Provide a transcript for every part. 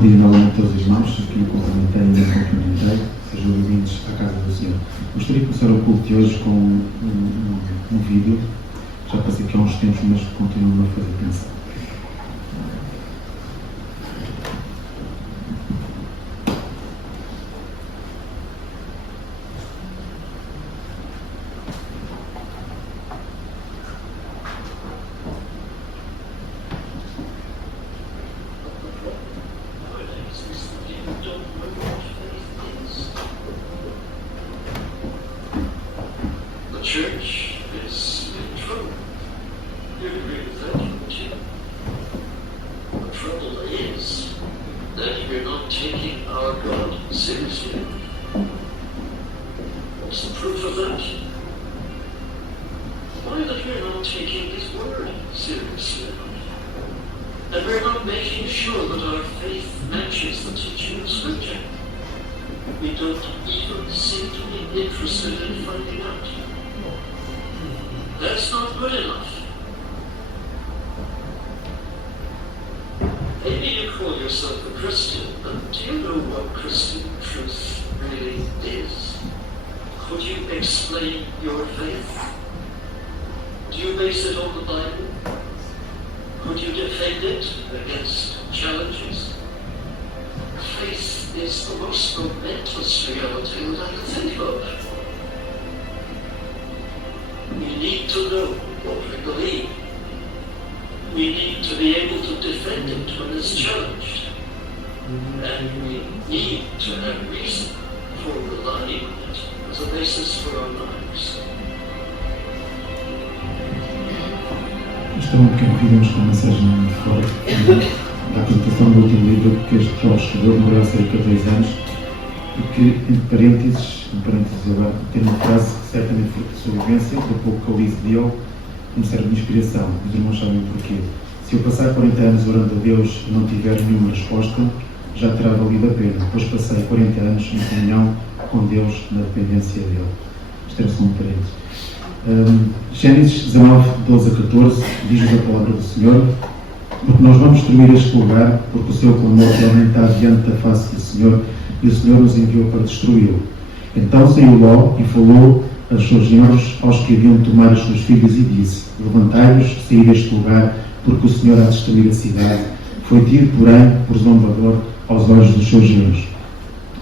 dia novamente a todos os irmãos, aqui o cumprimentei e não cumprimentei, sejam bem-vindos à casa do Senhor. Gostaria de começar o culto de hoje com um vídeo, já passei aqui há uns tempos, mas continua-me a fazer pensar. Este é um pequeno vídeo, mas com uma mensagem muito forte da apresentação do último livro que este jovem escreveu, demorou cerca de 2 anos, e que, entre parênteses agora, tem uma frase que certamente foi de sua vivência, do pouco que eu li dele, como serve de inspiração. Os irmãos sabem porquê. Se eu passar 40 anos orando a Deus e não tiver nenhuma resposta, já terá valido a pena, pois passei 40 anos em comunhão com Deus na dependência dele. Isto era só um parênteses. Gênesis 19, 12 a 14, diz-nos a palavra do Senhor: porque nós vamos destruir este lugar, porque o seu clamor realmente está diante da face do Senhor, e o Senhor nos enviou para destruí-lo. Então saiu Ló e falou aos seus genros, aos que haviam de tomar as suas filhas, e disse: levantai-vos, saí deste lugar, porque o Senhor há de destruir a cidade. Foi tido, porém, por zombador aos olhos dos seus genros.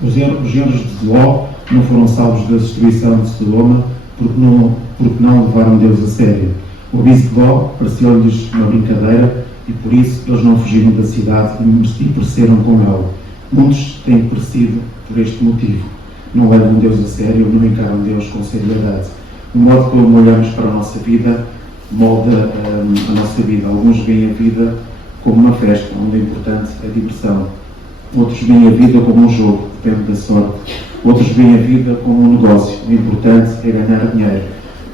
Os genros de Ló não foram salvos da destruição de Sodoma, porque não levaram Deus a sério. O aviso de Ló pareceu-lhes uma brincadeira, e por isso eles não fugiram da cidade e pereceram com ela. Muitos têm perecido por este motivo. Não levam Deus a sério, não encaram Deus com seriedade. O modo como olhamos para a nossa vida molda a nossa vida. Alguns veem a vida como uma festa, onde o importante é a diversão. Outros veem a vida como um jogo, depende da sorte. Outros veem a vida como um negócio, o importante é ganhar dinheiro.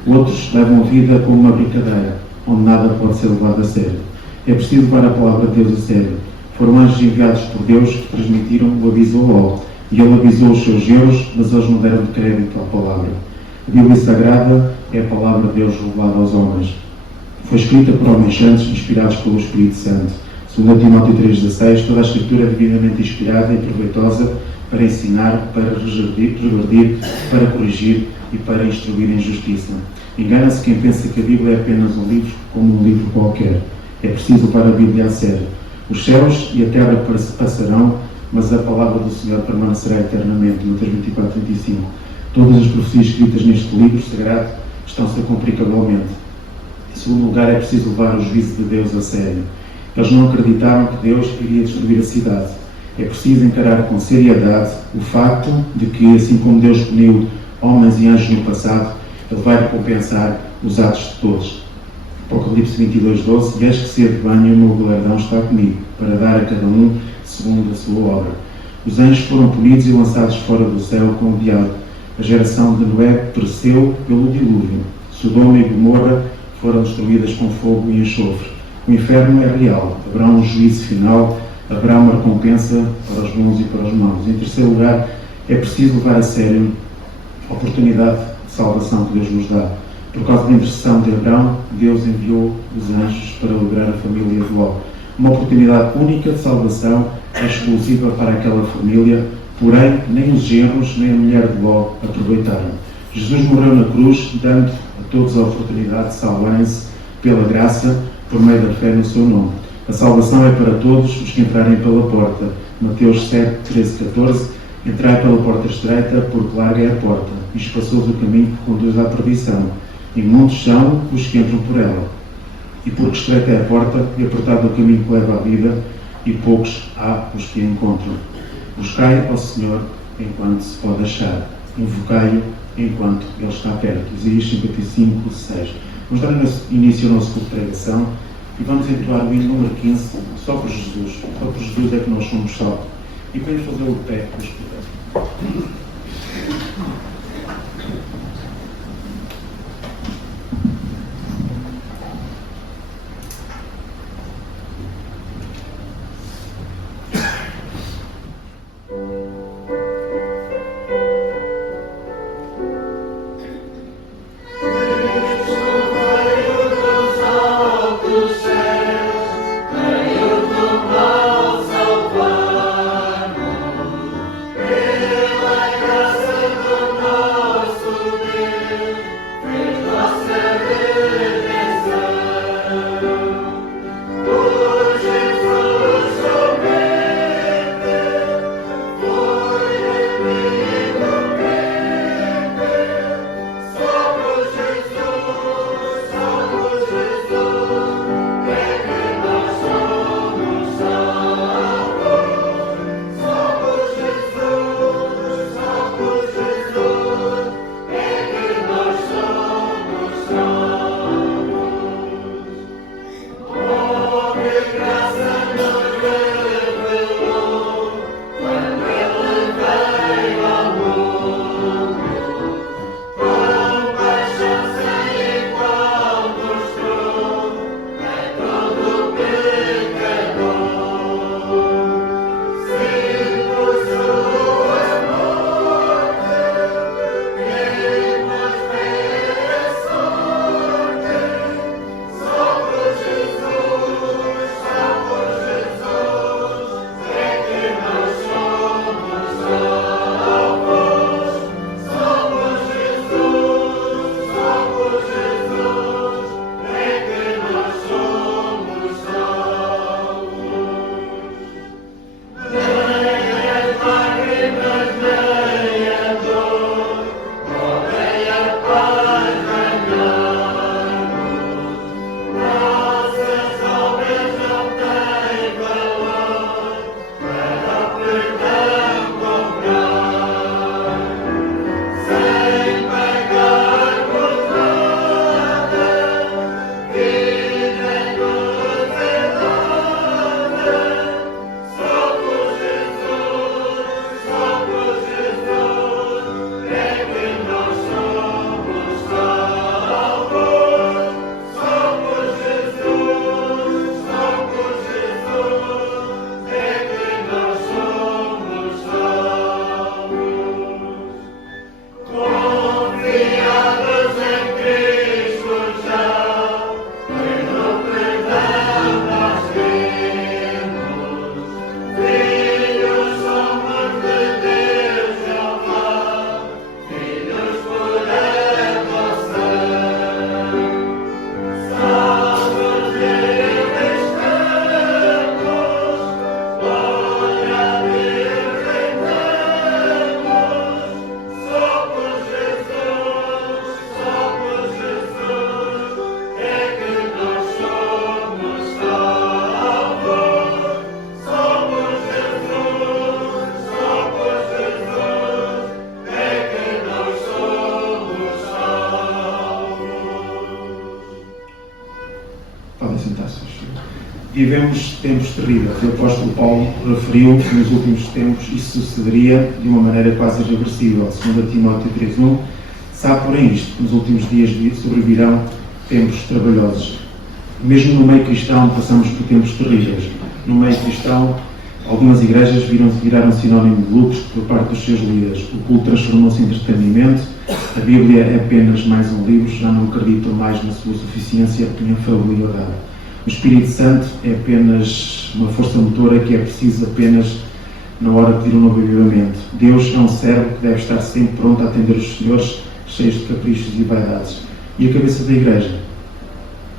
Outros levam a vida como uma brincadeira, onde nada pode ser levado a sério. É preciso levar a palavra de Deus a sério. Foram anjos enviados por Deus que transmitiram o aviso ao Ló, e ele avisou os seus genros, mas eles não deram de crédito à palavra. A Bíblia Sagrada é a palavra de Deus revelada aos homens. Foi escrita por homens santos, inspirados pelo Espírito Santo. Segundo Timóteo 3,16, toda a Escritura é divinamente inspirada e proveitosa para ensinar, para reverdir, para corrigir e para instruir em justiça. Engana-se quem pensa que a Bíblia é apenas um livro, como um livro qualquer. É preciso levar a Bíblia a sério. Os céus e a terra passarão, mas a palavra do Senhor permanecerá eternamente. Mateus 24:25. Todas as profecias escritas neste livro sagrado estão-se a cumprir cabalmente. Em segundo lugar, é preciso levar o juízo de Deus a sério. Eles não acreditaram que Deus iria destruir a cidade. É preciso encarar com seriedade o facto de que, assim como Deus puniu homens e anjos no passado, Ele vai recompensar os atos de todos. Apocalipse 22:12: eis que cedo venho e o meu galardão está comigo, para dar a cada um segundo a sua obra. Os anjos foram punidos e lançados fora do céu com o diabo. A geração de Noé pereceu pelo dilúvio. Sodoma e Gomorra foram destruídas com fogo e enxofre. O inferno é real. Haverá um juízo final, haverá uma recompensa para os bons e para os maus. Em terceiro lugar, é preciso levar a sério a oportunidade de salvação que Deus nos dá. Por causa da intercessão de Abraão, Deus enviou os anjos para livrar a família de Ló. Uma oportunidade única de salvação exclusiva para aquela família, porém nem os genros nem a mulher de Ló aproveitaram. Jesus morreu na cruz, dando a todos a oportunidade de salvarem-se pela graça, por meio da fé no seu nome. A salvação é para todos os que entrarem pela porta. Mateus 7, 13, 14. Entrai pela porta estreita, porque larga é a porta, e espaçoso o caminho que conduz à perdição, e muitos são os que entram por ela. E porque estreita é a porta, e apertado o caminho que leva à vida, e poucos há os que a encontram. Buscai ao Senhor enquanto se pode achar. Invocai-o enquanto Ele está perto. Isaías 55, 6. Vamos dar início ao nosso culto de pregação e vamos entoar o hino número 15, só por Jesus. Só por Jesus é que nós somos salvos. E podemos fazê-lo de pé, por favor. Vivemos tempos terríveis. O apóstolo Paulo referiu que nos últimos tempos isso sucederia de uma maneira quase irreversível. 2 Timóteo 3:1 sabe, porém, isto: nos últimos dias sobrevirão tempos trabalhosos. Mesmo no meio cristão passamos por tempos terríveis. No meio cristão, algumas igrejas viraram sinónimo de luxo por parte dos seus líderes. O culto transformou-se em entretenimento. A Bíblia é apenas mais um livro. Já não acreditam mais na sua suficiência e infalibilidade. O Espírito Santo é apenas uma força motora que é preciso apenas na hora de pedir um novo avivamento. Deus é um servo que deve estar sempre pronto a atender os senhores cheios de caprichos e vaidades. E a cabeça da Igreja?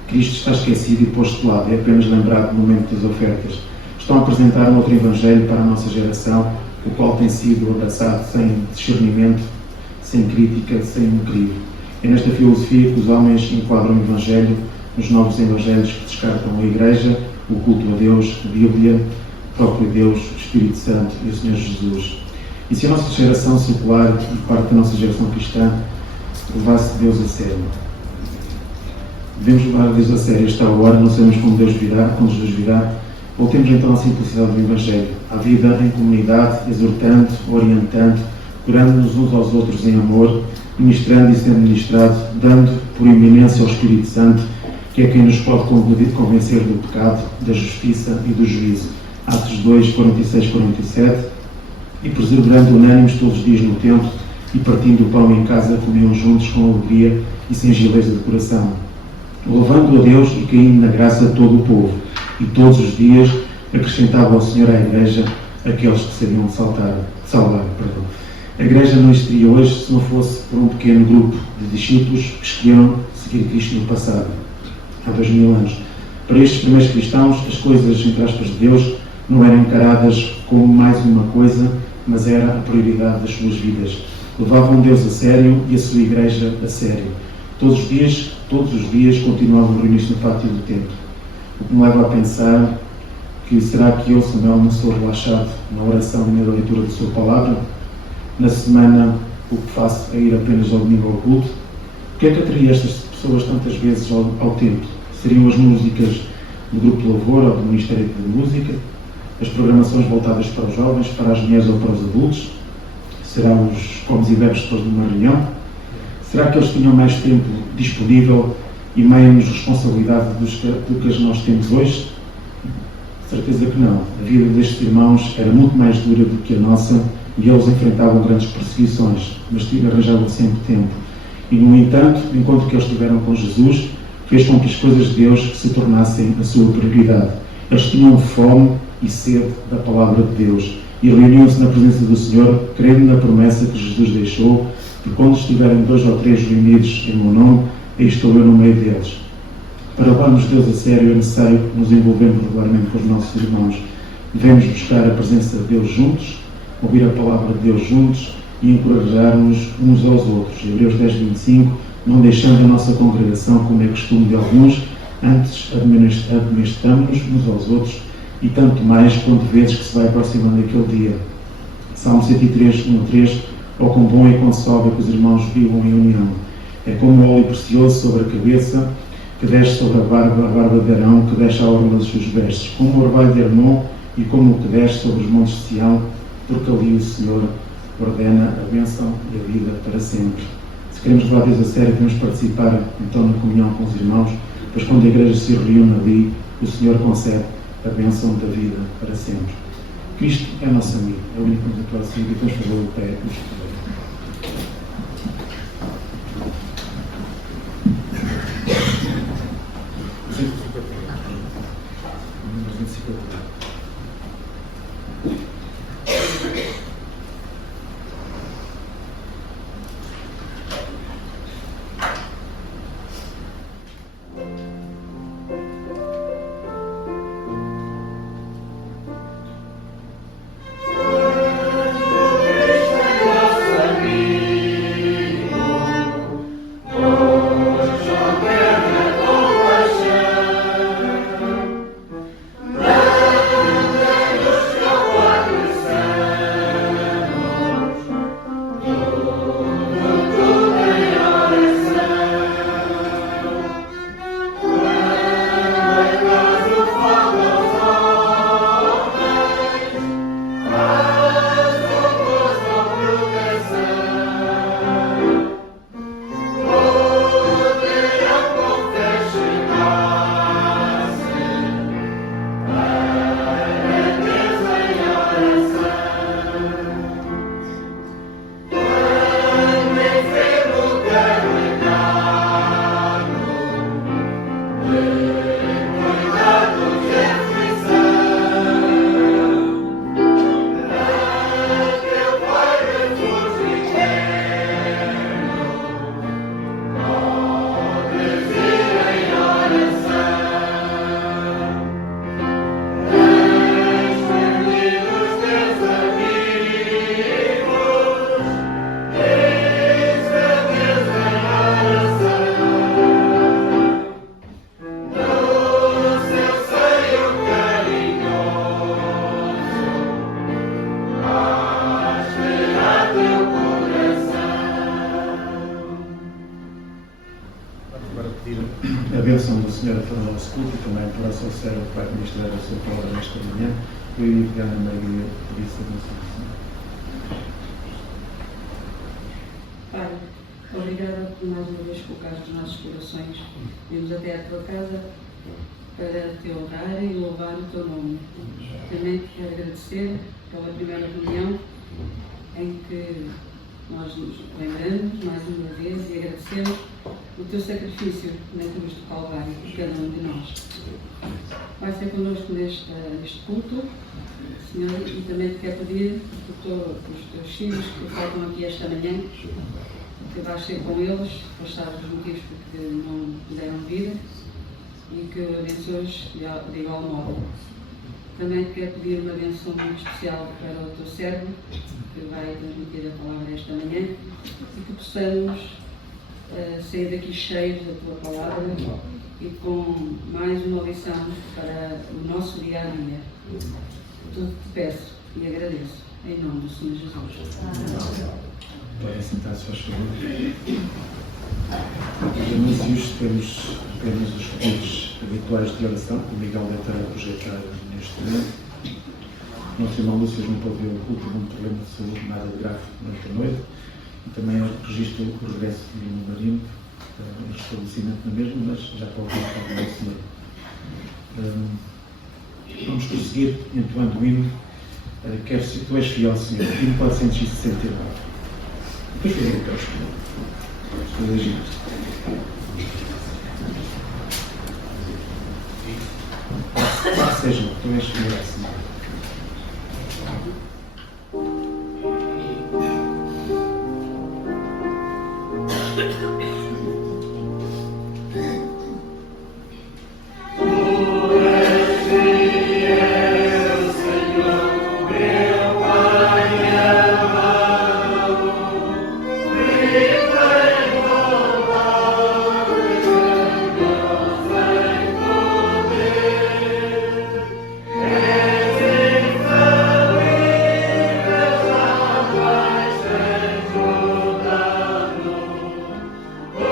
Cristo está esquecido e posto de lado, é apenas lembrado no momento das ofertas. Estão a apresentar um outro Evangelho para a nossa geração, o qual tem sido abraçado sem discernimento, sem crítica, sem um crivo. É nesta filosofia que os homens enquadram o Evangelho nos novos Evangelhos que descartam a Igreja, o culto a Deus, a Bíblia, o próprio Deus, o Espírito Santo e o Senhor Jesus. E se a nossa geração secular e parte da nossa geração cristã levasse Deus a sério? Devemos levar Deus a sério esta hora, não sabemos como Deus virá, quando Jesus virá. Voltemos então à simplicidade do Evangelho, à vida em comunidade, exortando, orientando, curando-nos uns aos outros em amor, ministrando e sendo ministrado, dando por iminência ao Espírito Santo, que é quem nos pode convencer do pecado, da justiça e do juízo. Atos 2, 46, 47. E perseverando unânimes todos os dias no templo, e partindo o pão em casa, comiam juntos com alegria e sem gileza de coração, louvando a Deus e caindo na graça de todo o povo. E todos os dias acrescentava ao Senhor à Igreja aqueles que sabiam salvar. A Igreja não existiria hoje se não fosse por um pequeno grupo de discípulos que escolheram seguir Cristo no passado, há 2000 anos. Para estes primeiros cristãos, as coisas, entre aspas, de Deus não eram encaradas como mais uma coisa, mas era a prioridade das suas vidas. Levavam Deus a sério e a sua Igreja a sério. Todos os dias continuavam a reunir-se no pátio do templo. O que me leva a pensar que será que eu, Samuel, não sou relaxado na oração e na leitura da sua palavra? Na semana, o que faço é ir apenas ao domingo ao culto? O que é que atraía estas pessoas tantas vezes ao templo? Seriam as músicas do grupo de louvor ou do Ministério de Música? As programações voltadas para os jovens, para as mulheres ou para os adultos? Serão os comes e bebes depois de uma reunião? Será que eles tinham mais tempo disponível e menos responsabilidade do que nós temos hoje? Certeza que não. A vida destes irmãos era muito mais dura do que a nossa e eles enfrentavam grandes perseguições, mas arranjavam sempre tempo. E, no entanto, o encontro que eles tiveram com Jesus fez com que as coisas de Deus se tornassem a sua prioridade. Eles tinham fome e sede da palavra de Deus e reuniam-se na presença do Senhor, crendo na promessa que Jesus deixou, que quando estiverem 2 ou 3 reunidos em meu nome, aí estou eu no meio deles. Para levarmos Deus a sério é necessário que nos envolvemos regularmente com os nossos irmãos. Devemos buscar a presença de Deus juntos, ouvir a palavra de Deus juntos e encorajar-nos uns aos outros. Hebreus 10, 25, não deixando a nossa congregação como é costume de alguns, antes administramos-nos uns aos outros, e tanto mais quando vezes que se vai aproximando aquele dia. Salmo 103, 1 a 3, oh, quão bom e quão suave é que os irmãos vivam em união. É como o óleo precioso sobre a cabeça, que desce sobre a barba de Arão, que desce à orla das suas vestes, como o orvalho de Hermon e como o que desce sobre os montes de Sião, porque ali o Senhor ordena a bênção e a vida para sempre. Se queremos levar Deus a sério, devemos participar então na comunhão com os irmãos, pois quando a igreja se reúne ali, o Senhor concede a bênção da vida para sempre. Cristo é nosso amigo, é o único que nos atual seguir, e vamos fazer o pé. bênção da Senhora para o nosso culto e também para a sua serva que vai ministrar a sua palavra nesta manhã. Eu ia pegar na Maria por isso a bênção do Senhor. Pai, obrigada por mais uma vez colocar os nossos corações. Vimos até à tua casa para te honrar e louvar o teu nome. Também te quero agradecer pela primeira reunião em que nós nos lembramos mais uma vez e agradecemos o teu sacrifício na cruz do Calvário por cada um de nós. Vai ser connosco neste culto, Senhor, e também te quero pedir por os teus filhos que faltam aqui esta manhã, que vais ser com eles, pois sabes os motivos porque não puderam vir, e que o abençoes de igual modo. Também te quero pedir uma benção muito especial para o teu servo, que vai transmitir a palavra esta manhã, e que possamos sair daqui cheios da tua palavra e com mais uma lição para o nosso dia a dia. Tudo te peço e agradeço, em nome do Senhor Jesus. Podem sentar-se, faz favor. Nos anúncios temos apenas os pedidos habituais de oração, que o Miguel deve estar a projetar neste momento. O nosso irmão Lúcio não pode ver o culto de um problema de saúde nada grave durante a noite. E também registro o regresso do irmão Marino, um restabelecimento na mesma, mas já pode vir para o Senhor. Vamos prosseguir entoando o hino. Quero se tu és fiel, Senhor. Hino 469. Depois fazer o texto. Estou a agir. Seja, tu és fiel, Senhor. Oh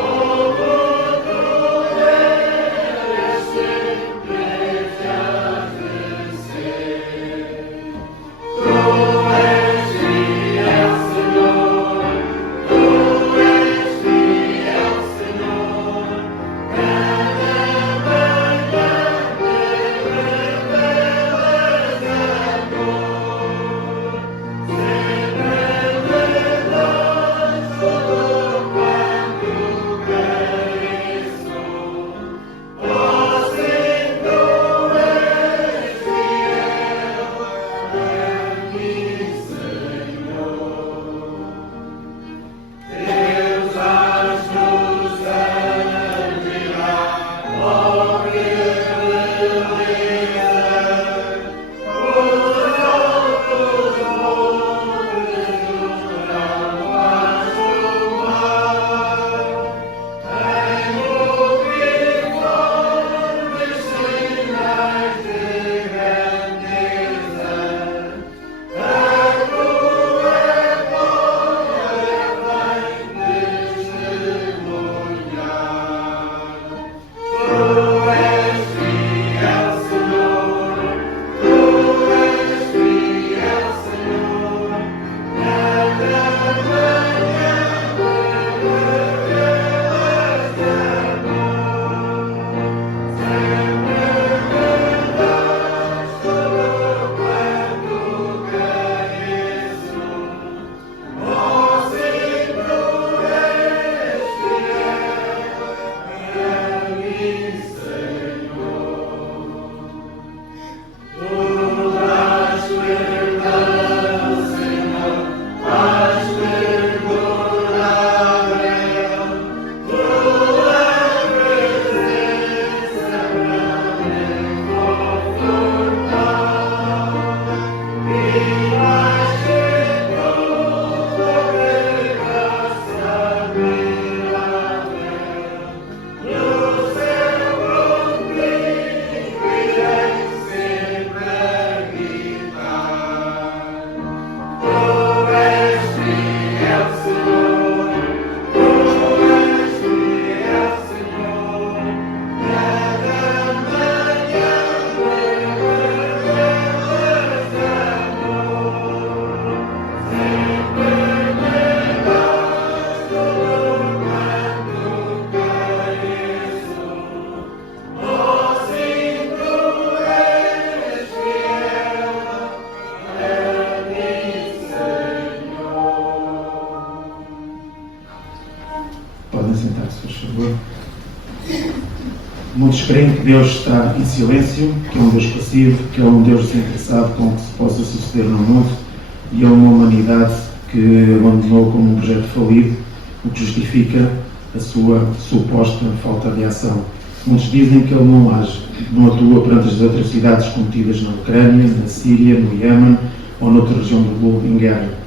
Podem sentar-se, por favor. Muitos creem que Deus está em silêncio, que é um Deus passivo, que é um Deus desinteressado com o que se possa suceder no mundo e é uma humanidade que abandonou como um projeto falido, o que justifica a sua suposta falta de ação. Muitos dizem que ele não age, não atua perante as atrocidades cometidas na Ucrânia, na Síria, no Iêmen ou noutra região do globo em guerra.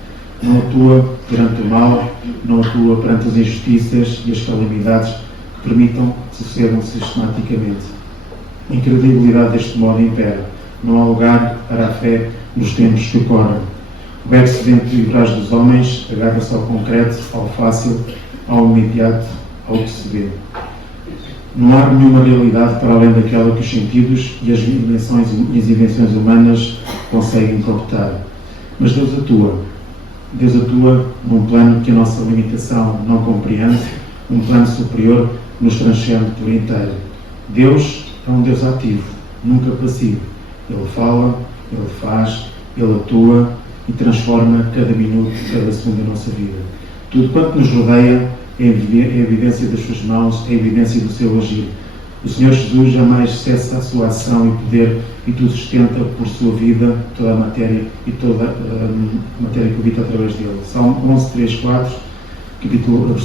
Não atua perante o mal, não atua perante as injustiças e as calamidades que permitam que sucedam sistematicamente. A incredibilidade deste modo impera. Não há lugar para a fé nos tempos que correm. O verso dentro e voraz dos homens agarra-se ao concreto, ao fácil, ao imediato, ao que se vê. Não há nenhuma realidade para além daquela que os sentidos e as invenções humanas conseguem captar. Mas Deus atua. Deus atua num plano que a nossa limitação não compreende, um plano superior que nos transcende por inteiro. Deus é um Deus ativo, nunca passivo. Ele fala, Ele faz, Ele atua e transforma cada minuto, cada segundo da nossa vida. Tudo quanto nos rodeia é a evidência das suas mãos, é a evidência do seu agir. O Senhor Jesus jamais cessa a sua ação e poder e tudo sustenta por sua vida toda a matéria e toda a matéria que habita através dele. Salmo 11, 3, 4,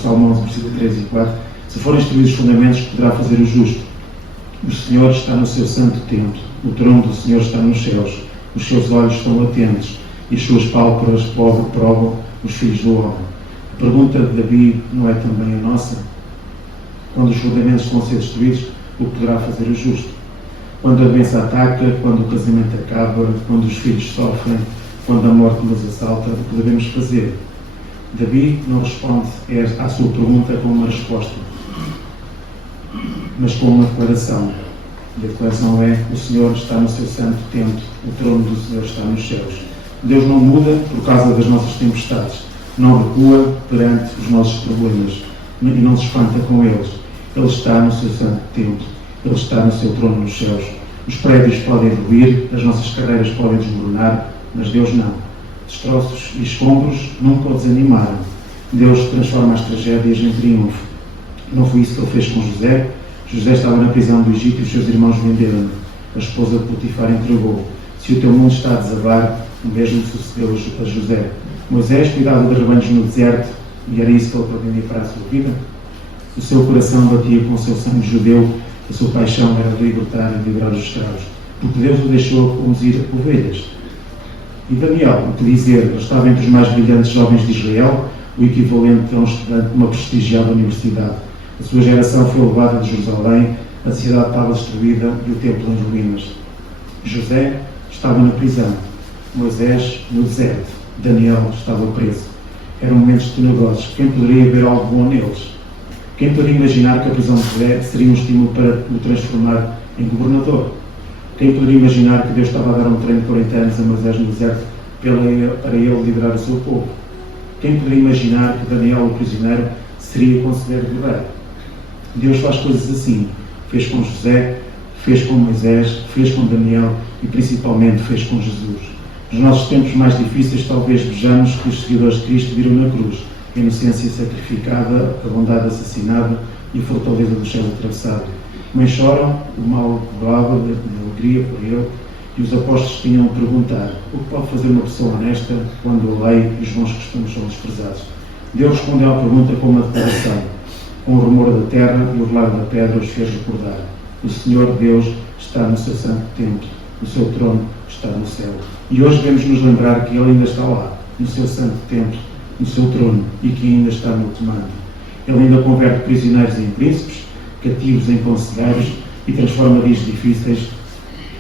Salmo 11, versículo 3 e 4. Se forem instruídos os fundamentos, poderá fazer o justo. O Senhor está no seu santo templo. O trono do Senhor está nos céus. Os seus olhos estão atentos e as suas pálpebras provam os filhos do homem. A pergunta de Davi não é também a nossa? Quando os fundamentos estão a ser destruídos, o que poderá fazer o justo? Quando a doença ataca, quando o casamento acaba, quando os filhos sofrem, quando a morte nos assalta, o que devemos fazer? Davi não responde à sua pergunta com uma resposta, mas com uma declaração. E a declaração é: o Senhor está no seu santo templo, o trono do Senhor está nos céus. Deus não muda por causa das nossas tempestades, não recua perante os nossos problemas e não se espanta com eles. Ele está no seu santo templo, Ele está no seu trono nos céus. Os prédios podem ruir, as nossas carreiras podem desmoronar, mas Deus não. Destroços e escombros nunca o desanimaram. Deus transforma as tragédias em triunfo. Não foi isso que Ele fez com José? José estava na prisão do Egito e os seus irmãos venderam-no. A esposa de Potifar entregou. Se o teu mundo está a desabar, o mesmo sucedeu a José. Moisés cuidava de rebanhos no deserto e era isso que ele pretendia para a sua vida? O seu coração batia com o seu sangue judeu, a sua paixão era de libertar e livrar os escravos, porque Deus o deixou conduzir ovelhas. E Daniel, o que dizer, ele estava entre os mais brilhantes jovens de Israel, o equivalente a um estudante de uma prestigiada universidade. A sua geração foi levada de Jerusalém, a cidade estava destruída e o templo em ruínas. José estava na prisão, Moisés no deserto, Daniel estava preso. Eram momentos tenebrosos. Quem poderia ver algo bom neles? Quem poderia imaginar que a prisão de José seria um estímulo para o transformar em governador? Quem poderia imaginar que Deus estava a dar um treino de 40 anos a Moisés no deserto para ele liderar o seu povo? Quem poderia imaginar que Daniel, o prisioneiro, seria conselheiro do rei? Deus faz coisas assim. Fez com José, fez com Moisés, fez com Daniel e principalmente fez com Jesus. Nos nossos tempos mais difíceis, talvez vejamos que os seguidores de Cristo viram na cruz a inocência sacrificada, a bondade assassinada e a fortaleza do céu atravessado. Mães choram, o mal voava de alegria por ele, e os apóstolos tinham a perguntar: o que pode fazer uma pessoa honesta quando a lei e os bons costumes são desprezados? Deus respondeu à pergunta com uma declaração. Com o rumor da terra e o rolar da pedra os fez recordar: o Senhor Deus está no seu santo templo, o seu trono está no céu. E hoje devemos nos lembrar que Ele ainda está lá, no seu santo templo, no seu trono, e que ainda está no comando. Ele ainda converte prisioneiros em príncipes, cativos em conselheiros e transforma dias difíceis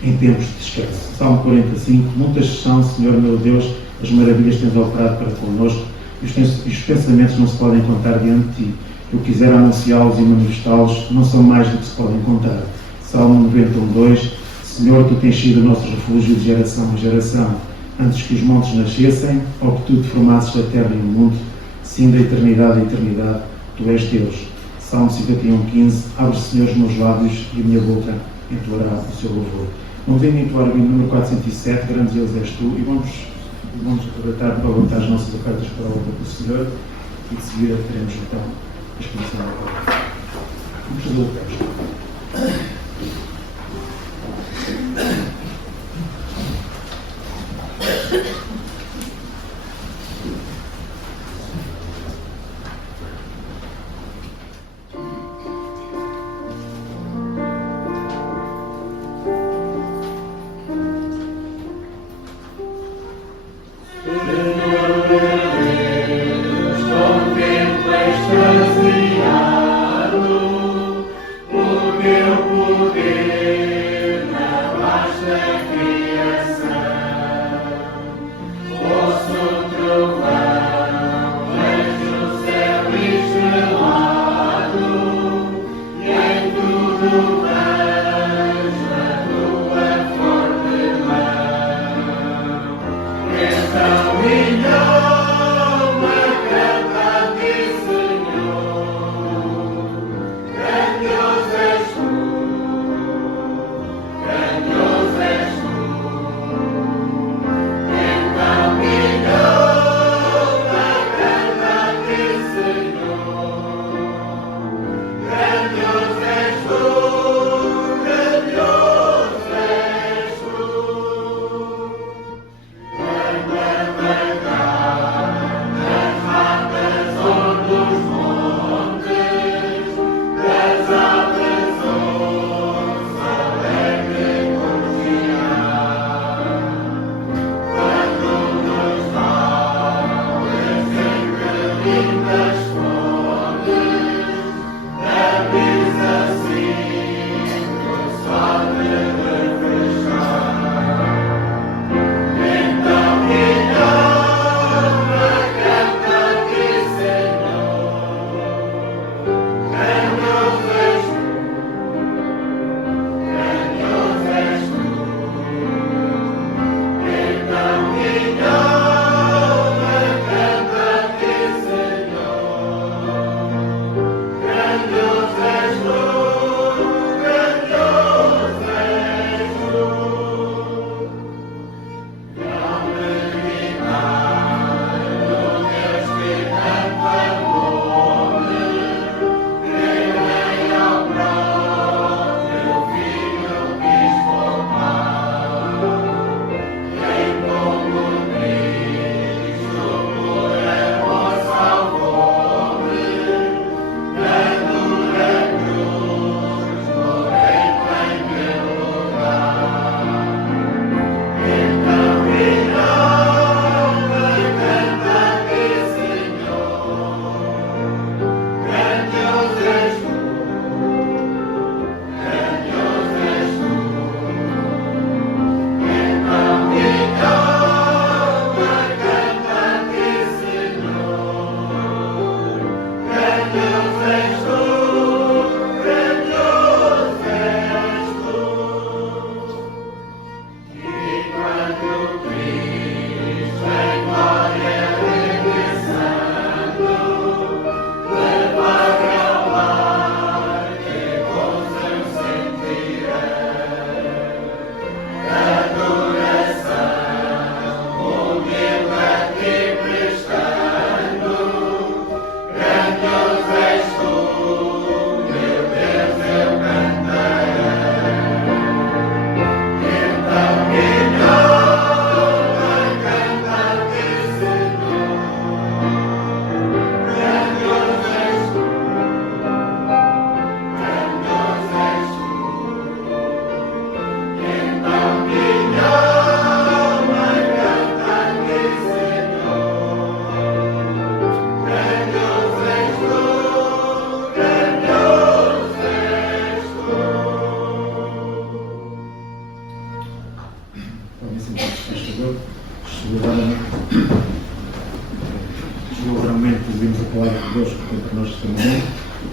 em tempos de descanso. Salmo 45. Muitas são, Senhor meu Deus, as maravilhas que tens operado para connosco, e os pensamentos não se podem contar diante de ti. Eu quisera anunciá-los e manifestá-los, não são mais do que se podem contar. Salmo 91:2. Senhor, tu tens sido o nosso refúgio de geração em geração. Antes que os montes nascessem, ou que tu te formasses da terra e o mundo, sim, da eternidade a eternidade, tu és Deus. Salmo 51:15. Abre, Senhor, os meus lábios e a minha boca entoará o seu louvor. Não vem entoar o hino número 407, grandes Deus és tu, e vamos aproveitar para levantar as nossas ofertas para a obra do Senhor, e de seguida teremos então a exposição da palavra. Vamos fazer o texto.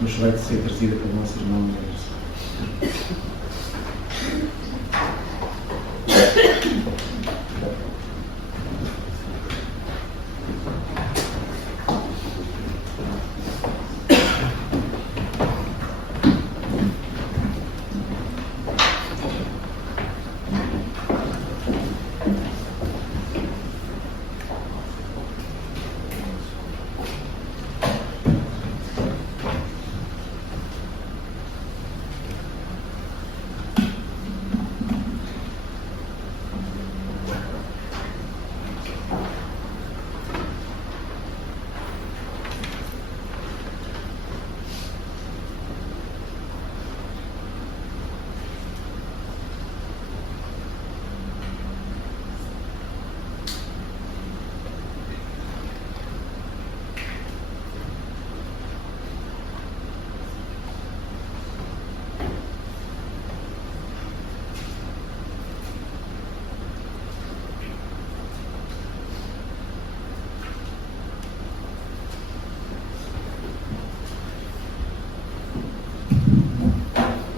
Mas vai ser trazida pelo nosso irmão.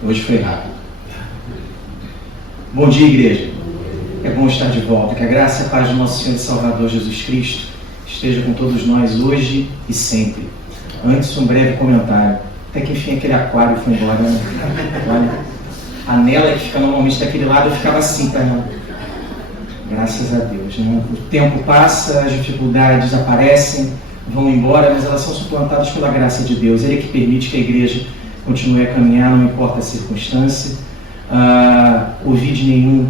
Hoje foi rápido. Bom dia, igreja. É bom estar de volta. Que a graça e a paz do nosso Senhor e Salvador Jesus Cristo esteja com todos nós hoje e sempre. Antes, um breve comentário. Até que enfim aquele aquário foi embora, né? Olha, a Nela que fica normalmente daquele lado, eu ficava assim, tá? Graças a Deus, né? O tempo passa, as dificuldades aparecem, vão embora, mas elas são suplantadas pela graça de Deus. Ele é que permite que a igreja continue a caminhar, não importa a circunstância. Covid nenhum,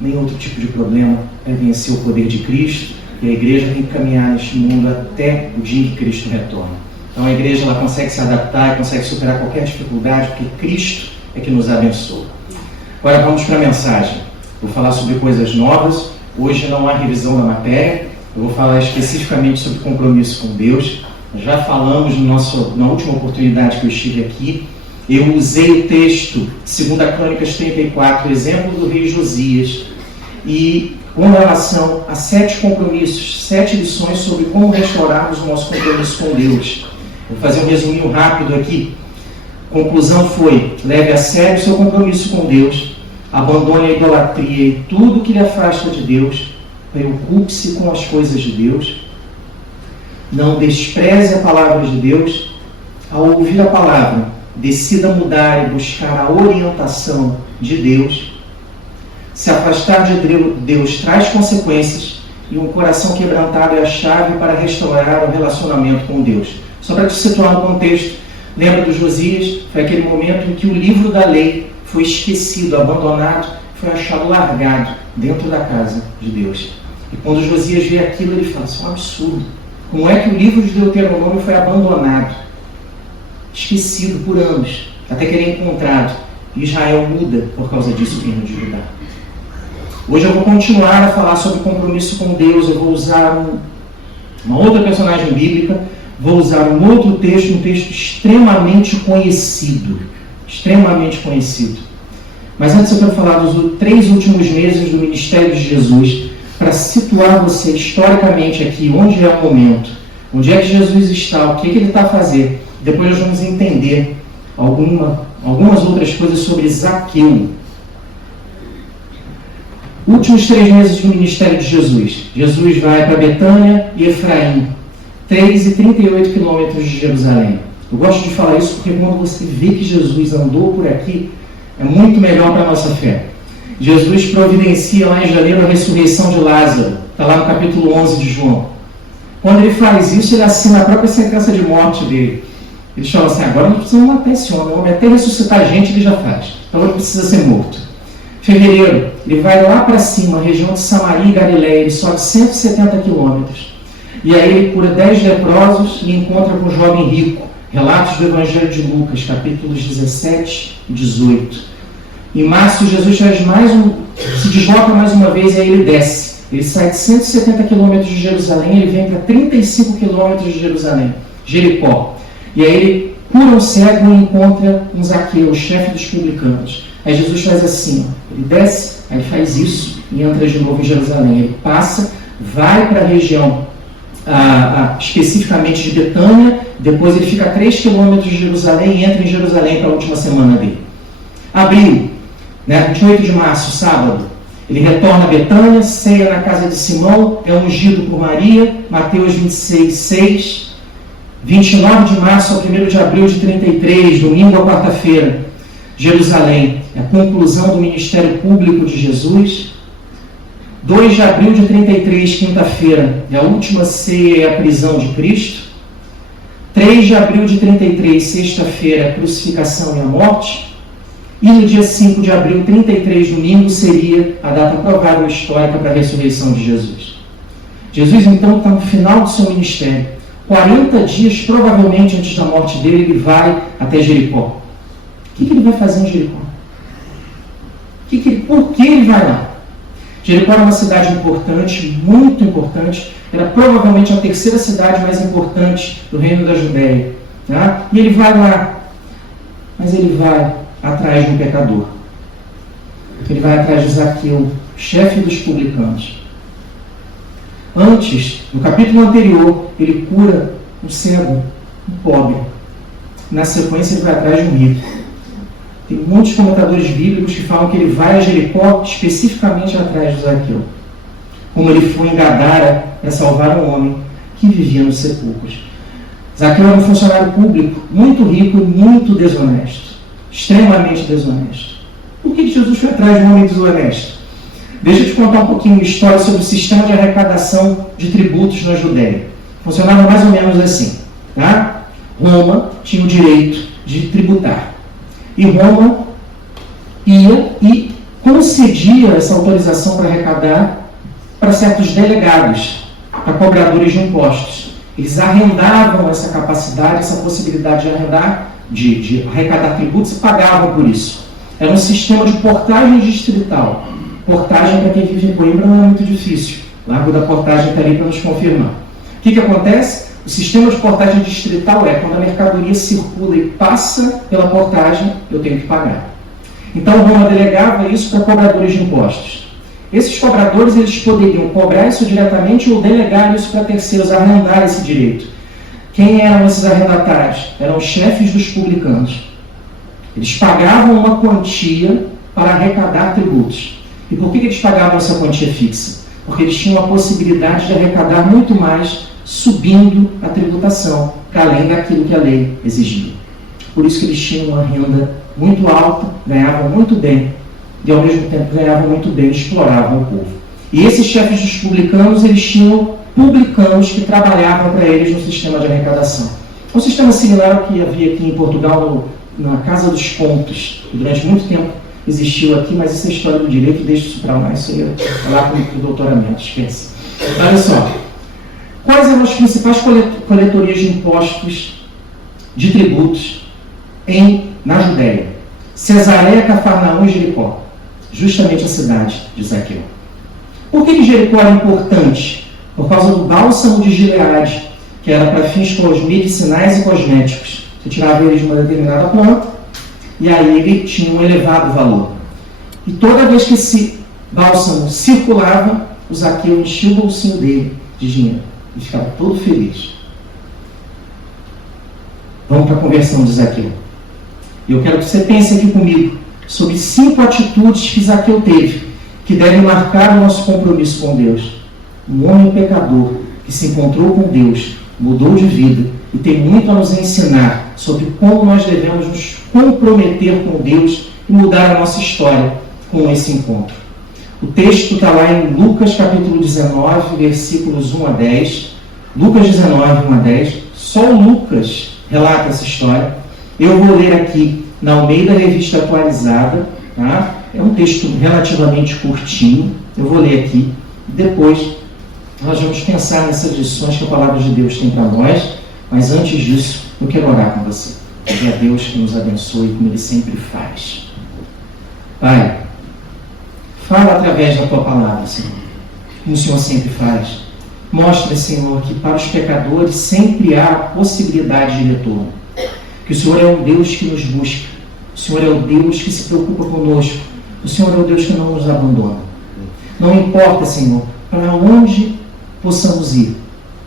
nem outro tipo de problema é vencer o poder de Cristo, e a igreja tem que caminhar neste mundo até o dia em que Cristo retorna. Então a igreja ela consegue se adaptar, consegue superar qualquer dificuldade, porque Cristo é que nos abençoa. Agora vamos para a mensagem. Vou falar sobre coisas novas. Hoje não há revisão da matéria. Eu vou falar especificamente sobre compromisso com Deus. Nós já falamos na última oportunidade que eu estive aqui. Eu usei o texto 2 Crônicas 34, exemplo do rei Josias, e com relação a 7 compromissos, 7 lições sobre como restaurarmos o nosso compromisso com Deus. Vou fazer um resuminho rápido aqui. A conclusão foi: leve a sério o seu compromisso com Deus, abandone a idolatria e tudo que lhe afasta de Deus, preocupe-se com as coisas de Deus, não despreze a palavra de Deus. Ao ouvir a palavra, decida mudar e buscar a orientação de Deus. Se afastar de Deus traz consequências, e um coração quebrantado é a chave para restaurar o relacionamento com Deus. Só para te situar no contexto, lembra do Josias? Foi aquele momento em que o livro da lei foi esquecido, abandonado, foi achado largado dentro da casa de Deus. E quando Josias vê aquilo, ele fala: isso é um absurdo. Como é que o livro de Deuteronômio foi abandonado, esquecido por anos, até que ele é encontrado? E Israel muda por causa disso o reino de Judá. Hoje eu vou continuar a falar sobre compromisso com Deus. Eu vou usar uma outra personagem bíblica, vou usar um outro texto, um texto extremamente conhecido. Extremamente conhecido. Mas antes eu quero falar dos 3 últimos meses do ministério de Jesus, para situar você historicamente aqui, onde é o momento, onde é que Jesus está, o que ele está a fazer. Depois nós vamos entender algumas outras coisas sobre Zaqueu. Últimos 3 meses do ministério de Jesus. Jesus vai para Betânia e Efraim, 3,38 quilômetros de Jerusalém. Eu gosto de falar isso porque quando você vê que Jesus andou por aqui, é muito melhor para a nossa fé. Jesus providencia lá em janeiro a ressurreição de Lázaro. Está lá no capítulo 11 de João. Quando ele faz isso, ele assina a própria sentença de morte dele. Ele fala assim: agora não precisamos matar esse homem, até ressuscitar a gente ele já faz. Então ele precisa ser morto. Fevereiro, ele vai lá para cima, região de Samaria e Galileia, ele sobe 170 quilômetros. E aí ele cura 10 leprosos e encontra com um jovem rico. Relatos do Evangelho de Lucas, capítulos 17 e 18. Em março, Jesus se desloca mais uma vez e aí ele desce. Ele sai de 170 quilômetros de Jerusalém, ele vem para 35 quilômetros de Jerusalém, Jericó. E aí ele cura um cego e encontra um Zaqueu, o chefe dos publicanos. Aí Jesus faz assim, ele desce, aí ele faz isso e entra de novo em Jerusalém. Ele passa, vai para a região especificamente de Betânia, depois ele fica a 3 quilômetros de Jerusalém e entra em Jerusalém para a última semana dele. Abril, 28 de março, sábado, ele retorna a Betânia, ceia na casa de Simão, é ungido por Maria, Mateus 26, 6. 29 de março ao 1º de abril de 33, domingo a quarta-feira, Jerusalém, é a conclusão do ministério público de Jesus. 2 de abril de 33, quinta-feira, é a última ceia e a prisão de Cristo. 3 de abril de 33, sexta-feira, a crucificação e a morte. E no dia 5 de abril, 33, domingo, seria a data provável histórica para a ressurreição de Jesus. Jesus, então, está no final do seu ministério. 40 dias, provavelmente, antes da morte dele, ele vai até Jericó. O que ele vai fazer em Jericó? Por que ele vai lá? Jericó era uma cidade importante, muito importante. Era provavelmente a 3ª cidade mais importante do reino da Judéia. Tá? E ele vai lá. Mas ele vai atrás de um pecador. Ele vai atrás de Zaqueu, chefe dos publicanos. Antes, no capítulo anterior, ele cura um cego, um pobre. Na sequência, ele vai atrás de um rico. Tem muitos comentadores bíblicos que falam que ele vai a Jericó especificamente atrás de Zaqueu. Como ele foi em Gadara para salvar um homem que vivia nos sepulcros. Zaqueu era um funcionário público muito rico e muito desonesto. Extremamente desonesto. Por que Jesus foi atrás de um homem desonesto? Deixa eu te contar um pouquinho de história sobre o sistema de arrecadação de tributos na Judéia. Funcionava mais ou menos assim. Tá? Roma tinha o direito de tributar. E Roma ia e concedia essa autorização para arrecadar para certos delegados, para cobradores de impostos. Eles arrendavam essa capacidade, essa possibilidade de arrendar, de arrecadar tributos e pagavam por isso. Era um sistema de portagem distrital. Portagem, para quem vive em Coimbra, não é muito difícil. Largo da Portagem está ali para nos confirmar. O que acontece? O sistema de portagem distrital é quando a mercadoria circula e passa pela portagem, eu tenho que pagar. Então, Roma delegava isso para cobradores de impostos. Esses cobradores eles poderiam cobrar isso diretamente ou delegar isso para terceiros, arrendar esse direito. Quem eram esses arrendatários? Eram os chefes dos publicanos. Eles pagavam uma quantia para arrecadar tributos. E por que eles pagavam essa quantia fixa? Porque eles tinham a possibilidade de arrecadar muito mais subindo a tributação, para além daquilo que a lei exigia. Por isso que eles tinham uma renda muito alta, ganhavam muito bem, e ao mesmo tempo ganhavam muito bem, exploravam o povo. E esses chefes dos publicanos, eles tinham publicanos que trabalhavam para eles no sistema de arrecadação. Um sistema similar ao que havia aqui em Portugal, na Casa dos Contos, que durante muito tempo existiu aqui, mas essa é a história do direito, deixa isso para lá, isso aí é lá com o doutoramento, esquece. Olha só, quais eram as principais coletorias de impostos, de tributos, na Judéia? Cesareia, Cafarnaum e Jericó, justamente a cidade de Zaqueu. Por que Jericó era importante? Por causa do bálsamo de Gileade, que era para fins medicinais e cosméticos. Você tirava ele de uma determinada planta, e aí ele tinha um elevado valor. E toda vez que esse bálsamo circulava, o Zaqueu enchia o bolsinho dele de dinheiro. Ele ficava todo feliz. Vamos para a conversão de Zaqueu. E eu quero que você pense aqui comigo sobre 5 atitudes que Zaqueu teve, que devem marcar o nosso compromisso com Deus. Um homem pecador que se encontrou com Deus, mudou de vida e tem muito a nos ensinar sobre como nós devemos nos comprometer com Deus e mudar a nossa história com esse encontro. O texto está lá em Lucas capítulo 19, versículos 1 a 10. Lucas 19, 1 a 10. Só o Lucas relata essa história. Eu vou ler aqui na Almeida Revista Atualizada. Tá? É um texto relativamente curtinho. Eu vou ler aqui. Depois nós vamos pensar nessas lições que a Palavra de Deus tem para nós. Mas antes disso, eu quero orar com você. Pedir a Deus que nos abençoe como Ele sempre faz. Pai, fala através da Tua Palavra, Senhor, como o Senhor sempre faz. Mostra, Senhor, que para os pecadores sempre há possibilidade de retorno. Que o Senhor é um Deus que nos busca. O Senhor é o Deus que se preocupa conosco. O Senhor é o Deus que não nos abandona. Não importa, Senhor, para onde possamos ir.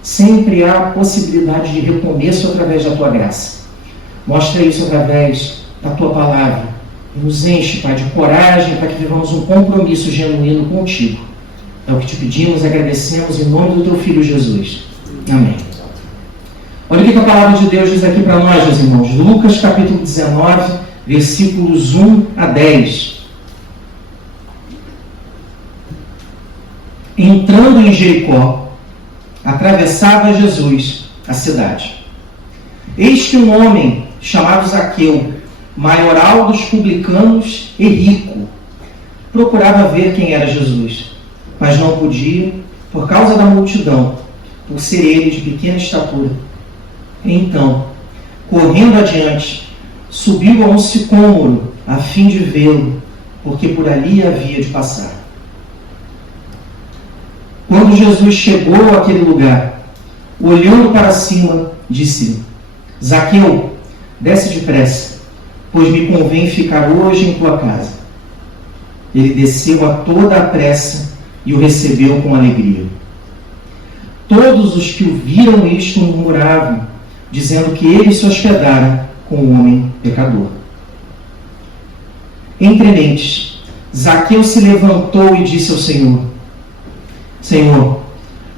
Sempre há possibilidade de recomeço através da Tua graça. Mostra isso através da Tua Palavra. E nos enche, Pai, de coragem para que vivamos um compromisso genuíno contigo. É o que te pedimos, agradecemos em nome do Teu Filho Jesus. Amém. Olha o que a Palavra de Deus diz aqui para nós, meus irmãos. Lucas capítulo 19, versículos 1 a 10. Entrando em Jericó, atravessava Jesus a cidade. Eis que um homem chamado Zaqueu, maioral dos publicanos e rico, procurava ver quem era Jesus, mas não podia por causa da multidão, por ser ele de pequena estatura. Então, correndo adiante, subiu a um sicômoro a fim de vê-lo, porque por ali havia de passar. Quando Jesus chegou àquele lugar, olhando para cima, disse-lhe: Zaqueu, desce depressa, pois me convém ficar hoje em tua casa. Ele desceu a toda a pressa e o recebeu com alegria. Todos os que o viram isto murmuravam, dizendo que ele se hospedara com um homem pecador. Entre mentes, Zaqueu se levantou e disse ao Senhor: Senhor,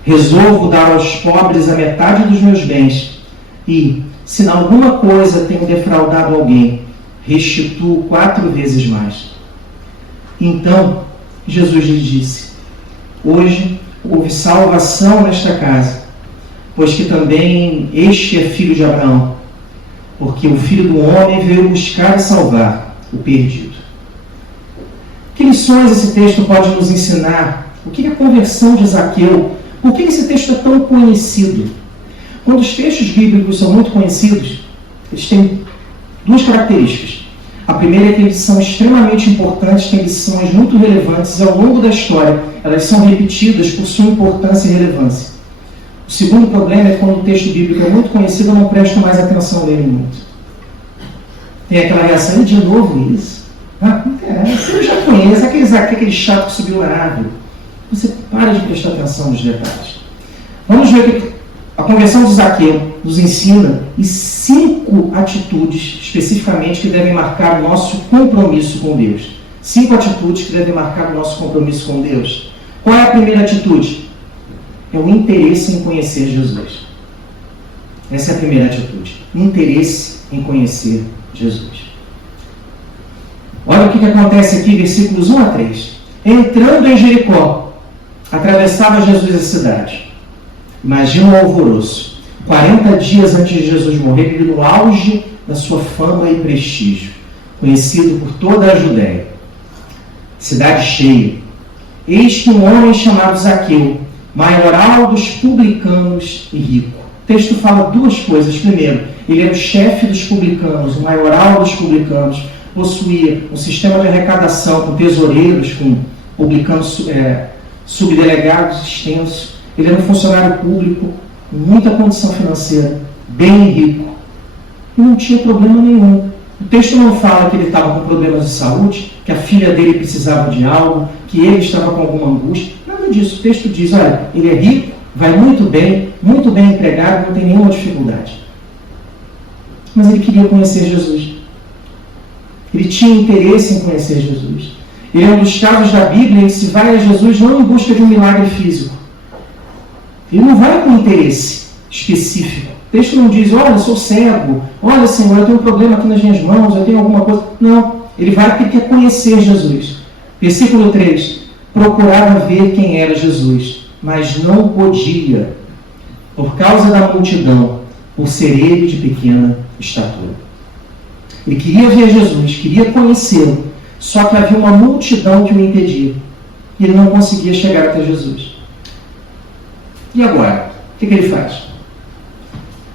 resolvo dar aos pobres a metade dos meus bens, e, se em alguma coisa tenho defraudado alguém, restituo 4 vezes mais. Então, Jesus lhe disse: hoje houve salvação nesta casa, pois que também este é filho de Abraão, porque o Filho do Homem veio buscar e salvar o perdido. Que lições esse texto pode nos ensinar? O que é a conversão de Zaqueu? Por que esse texto é tão conhecido? Quando os textos bíblicos são muito conhecidos, eles têm 2 características. A primeira é que eles são extremamente importantes, têm lições muito relevantes e ao longo da história elas são repetidas por sua importância e relevância. O segundo problema é que quando o texto bíblico é muito conhecido, eu não presto mais atenção nele muito. Tem aquela reação: de novo isso? Ah, não interessa, eu já conheço, aquele chato que subiu na árvore. Você para de prestar atenção nos detalhes. Vamos ver o que a conversão de Zaqueu nos ensina e 5 atitudes especificamente que devem marcar o nosso compromisso com Deus. 5 atitudes que devem marcar o nosso compromisso com Deus. Qual é a primeira atitude? É o interesse em conhecer Jesus. Essa é a primeira atitude. Interesse em conhecer Jesus. Olha o que acontece aqui, versículos 1 a 3. Entrando em Jericó, atravessava Jesus a cidade. Imagina um alvoroço. 40 dias antes de Jesus morrer, ele no auge da sua fama e prestígio, conhecido por toda a Judéia. Cidade cheia. Eis que um homem chamado Zaqueu, maioral dos publicanos e rico. O texto fala 2 coisas. Primeiro, ele era o chefe dos publicanos, o maioral dos publicanos, possuía um sistema de arrecadação com tesoureiros, com publicanos subdelegados extensos. Ele era um funcionário público, com muita condição financeira, bem rico. E não tinha problema nenhum. O texto não fala que ele estava com problemas de saúde, que a filha dele precisava de algo, que ele estava com alguma angústia. Nada disso. O texto diz: olha, ele é rico, vai muito bem empregado, não tem nenhuma dificuldade. Mas ele queria conhecer Jesus. Ele tinha interesse em conhecer Jesus. Ele é um dos casos da Bíblia em que se vai a Jesus não em busca de um milagre físico. Ele não vai com interesse específico. O texto não diz: olha, eu sou cego, olha, Senhor, eu tenho um problema aqui nas minhas mãos, eu tenho alguma coisa. Não, ele vai porque quer conhecer Jesus. Versículo 3. Procurava ver quem era Jesus, mas não podia, por causa da multidão, por ser ele de pequena estatura. Ele queria ver Jesus, queria conhecê-lo, só que havia uma multidão que o impedia. E ele não conseguia chegar até Jesus. E agora? O que ele faz?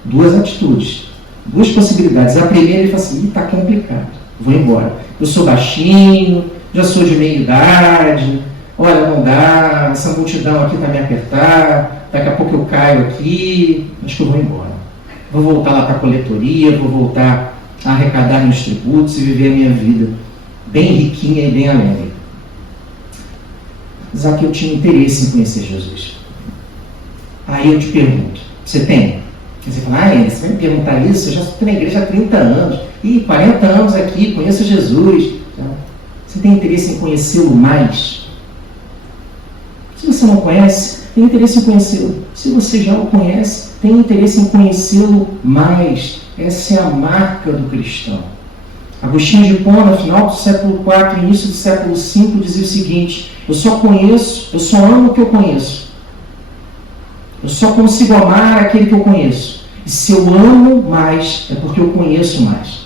2 atitudes, 2 possibilidades. A primeira, ele fala assim: está complicado, vou embora. Eu sou baixinho, já sou de meia idade, olha, não dá, essa multidão aqui está me apertar, daqui a pouco eu caio aqui, acho que eu vou embora. Vou voltar lá para a coletoria, vou voltar a arrecadar meus tributos e viver a minha vida bem riquinha e bem alegre. Zaqueu tinha interesse em conhecer Jesus. Aí eu te pergunto: você tem? Você fala: você vai me perguntar isso? Eu já estou na igreja há 30 anos. 40 anos aqui, conheço Jesus. Você tem interesse em conhecê-lo mais? Se você não conhece, tem interesse em conhecê-lo. Se você já o conhece, tem interesse em conhecê-lo mais. Essa é a marca do cristão. Agostinho de Hipona, no final do século IV, início do século V, dizia o seguinte: eu só amo o que eu conheço. Eu só consigo amar aquele que eu conheço. E se eu amo mais, é porque eu conheço mais.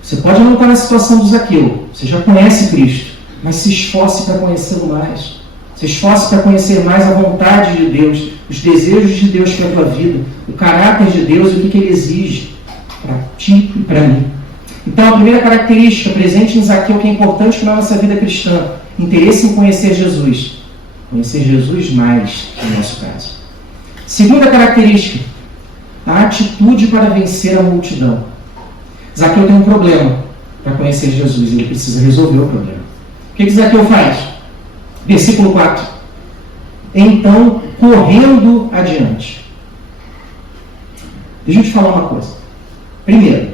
Você pode não estar na situação do Zaqueu. Você já conhece Cristo. Mas se esforce para conhecê-lo mais. Se esforce para conhecer mais a vontade de Deus, os desejos de Deus para a tua vida, o caráter de Deus e o que Ele exige para ti e para mim. Então, a primeira característica presente em Zaqueu, que é importante para a nossa vida cristã: interesse em conhecer Jesus. Conhecer Jesus mais, no nosso caso. Segunda característica: a atitude para vencer a multidão. Zaqueu tem um problema para conhecer Jesus, ele precisa resolver o problema. O que Zaqueu faz? Versículo 4. Então, correndo adiante. Deixa eu te falar uma coisa. Primeiro,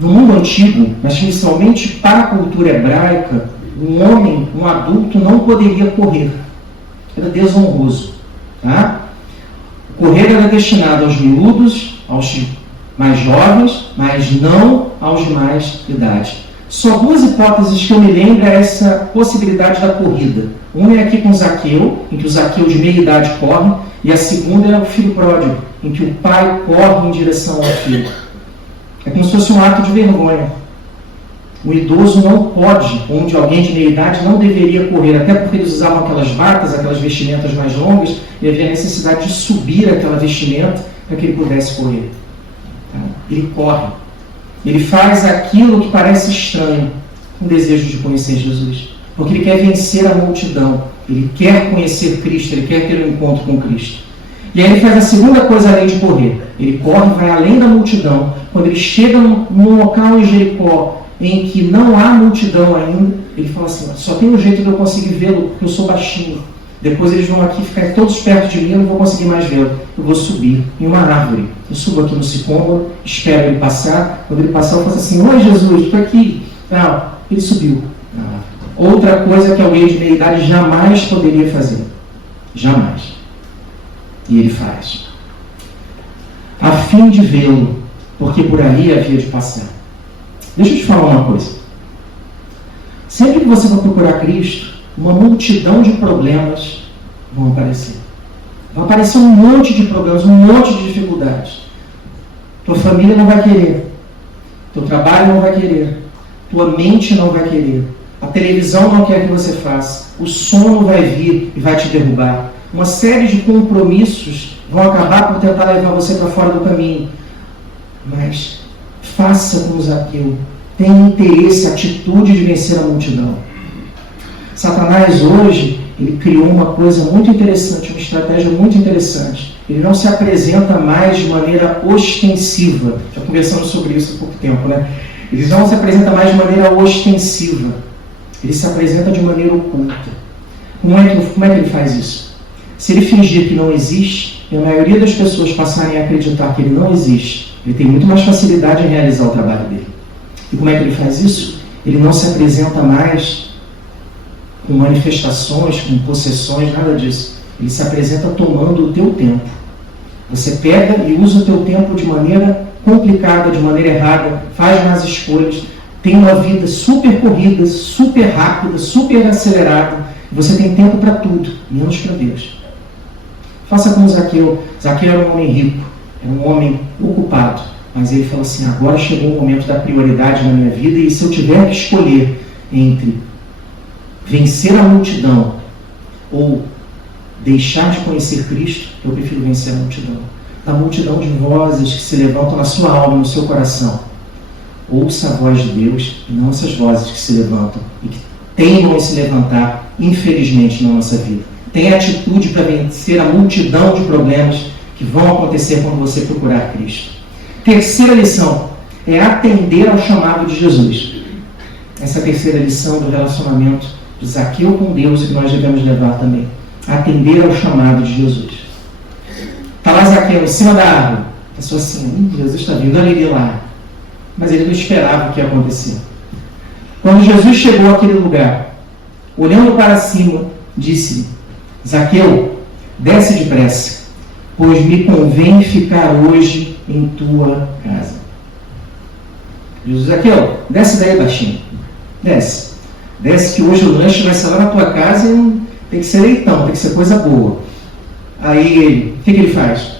No mundo antigo, mas principalmente para a cultura hebraica, um homem, um adulto, não poderia correr. Era desonroso. Tá? O correr era destinado aos miúdos, aos mais jovens, mas não aos de mais idade. Só duas hipóteses que eu me lembro é essa possibilidade da corrida. Uma é aqui com Zaqueu, em que o Zaqueu de meia idade corre, e a segunda é o filho pródigo, em que o pai corre em direção ao filho. É como se fosse um ato de vergonha. O idoso não pode, onde alguém de meia idade não deveria correr, até porque eles usavam aquelas batas, aquelas vestimentas mais longas, e havia a necessidade de subir aquela vestimenta para que ele pudesse correr. Ele corre. Ele faz aquilo que parece estranho, com o desejo de conhecer Jesus. Porque ele quer vencer a multidão. Ele quer conhecer Cristo, ele quer ter um encontro com Cristo. E aí ele faz a segunda coisa além de correr. Ele corre, vai além da multidão. Quando ele chega num local em Jericó, em que não há multidão ainda, ele fala assim, só tem um jeito de eu conseguir vê-lo, porque eu sou baixinho. Depois eles vão aqui ficar todos perto de mim, eu não vou conseguir mais vê-lo. Eu vou subir em uma árvore. Eu subo aqui no sicômoro, espero ele passar. Quando ele passar, eu faço assim, oi Jesus, estou aqui. Não, ele subiu. Outra coisa que alguém de meia idade jamais poderia fazer. Jamais. E ele faz. A fim de vê-lo, porque por ali havia de passar. Deixa eu te falar uma coisa. Sempre que você for procurar Cristo, uma multidão de problemas vão aparecer. Vai aparecer um monte de problemas, um monte de dificuldades. Tua família não vai querer. Teu trabalho não vai querer. Tua mente não vai querer. A televisão não quer que você faça. O sono vai vir e vai te derrubar. Uma série de compromissos vão acabar por tentar levar você para fora do caminho. Mas faça como Zaqueu. Tenha interesse, atitude de vencer a multidão. Satanás hoje, ele criou uma coisa muito interessante, uma estratégia muito interessante. Ele não se apresenta mais de maneira ostensiva. Já conversamos sobre isso há pouco tempo, né? Ele não se apresenta mais de maneira ostensiva. Ele se apresenta de maneira oculta. Como é que ele faz isso? Se ele fingir que não existe, e a maioria das pessoas passarem a acreditar que ele não existe, ele tem muito mais facilidade em realizar o trabalho dele. E como é que ele faz isso? Ele não se apresenta mais com manifestações, com possessões, nada disso. Ele se apresenta tomando o teu tempo. Você pega e usa o teu tempo de maneira complicada, de maneira errada, faz más escolhas, tem uma vida super corrida, super rápida, super acelerada. Você tem tempo para tudo, menos para Deus. Faça como Zaqueu. Zaqueu era um homem rico, era um homem ocupado. Mas ele falou assim, agora chegou o momento da prioridade na minha vida e se eu tiver que escolher entre vencer a multidão ou deixar de conhecer Cristo, eu prefiro vencer a multidão. A multidão de vozes que se levantam na sua alma, no seu coração. Ouça a voz de Deus e não essas vozes que se levantam e que teimam em se levantar, infelizmente, na nossa vida. Tenha atitude para vencer a multidão de problemas que vão acontecer quando você procurar Cristo. Terceira lição é atender ao chamado de Jesus. Essa é a terceira lição do relacionamento de Zaqueu com Deus e que nós devemos levar também. Atender ao chamado de Jesus. Está lá Zaqueu em cima da árvore. A pessoa assim, Jesus está vindo, olha ele lá. Mas ele não esperava o que ia acontecer. Quando Jesus chegou àquele lugar, olhando para cima, disse-lhe, Zaqueu, desce depressa, pois me convém ficar hoje em tua casa. Jesus, Zaqueu, desce daí baixinho. Desce. Desce que hoje o lanche vai ser lá na tua casa e tem que ser leitão, tem que ser coisa boa. Aí ele, o que ele faz?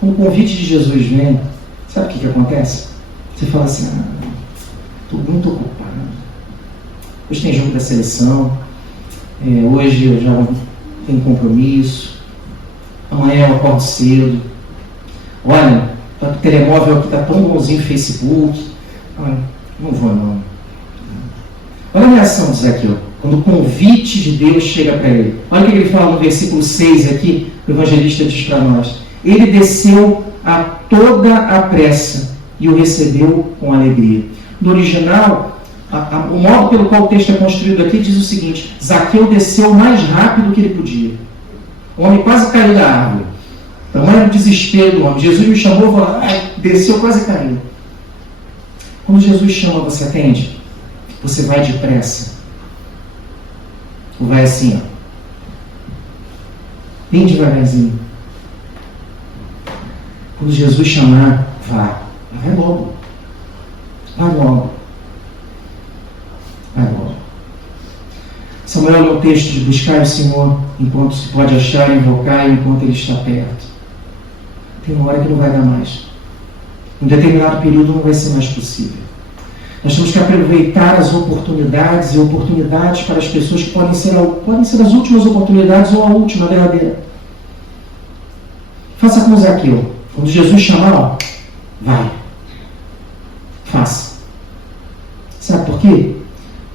Com o convite de Jesus vem, sabe o que acontece? Você fala assim, estou muito ocupado. Hoje tem jogo da seleção, hoje eu já tenho compromisso, amanhã eu acordo cedo. Olha, o telemóvel aqui está tão bonzinho, Facebook. Olha, não vou não. Olha a reação de Zaqueu, quando o convite de Deus chega para ele. Olha o que ele fala no versículo 6 aqui, o evangelista diz para nós. Ele desceu a toda a pressa e o recebeu com alegria. No original, o modo pelo qual o texto é construído aqui diz o seguinte, Zaqueu desceu o mais rápido que ele podia. O homem quase caiu da árvore. Tamanho desespero do homem. Jesus me chamou, desceu, quase caiu. Quando Jesus chama, você atende? Você vai depressa? Ou vai assim, ó? Bem devagarzinho. Quando Jesus chamar, vá. Vai logo. Vai logo. Vai logo. Samuel leu o texto de buscar o Senhor enquanto se pode achar, invocar enquanto Ele está perto. Tem uma hora que não vai dar mais. Em determinado período não vai ser mais possível. Nós temos que aproveitar as oportunidades e oportunidades para as pessoas que podem ser as últimas oportunidades ou a última verdadeira. Faça como Zaqueu. Quando Jesus chamar, vai. Faça. Sabe por quê?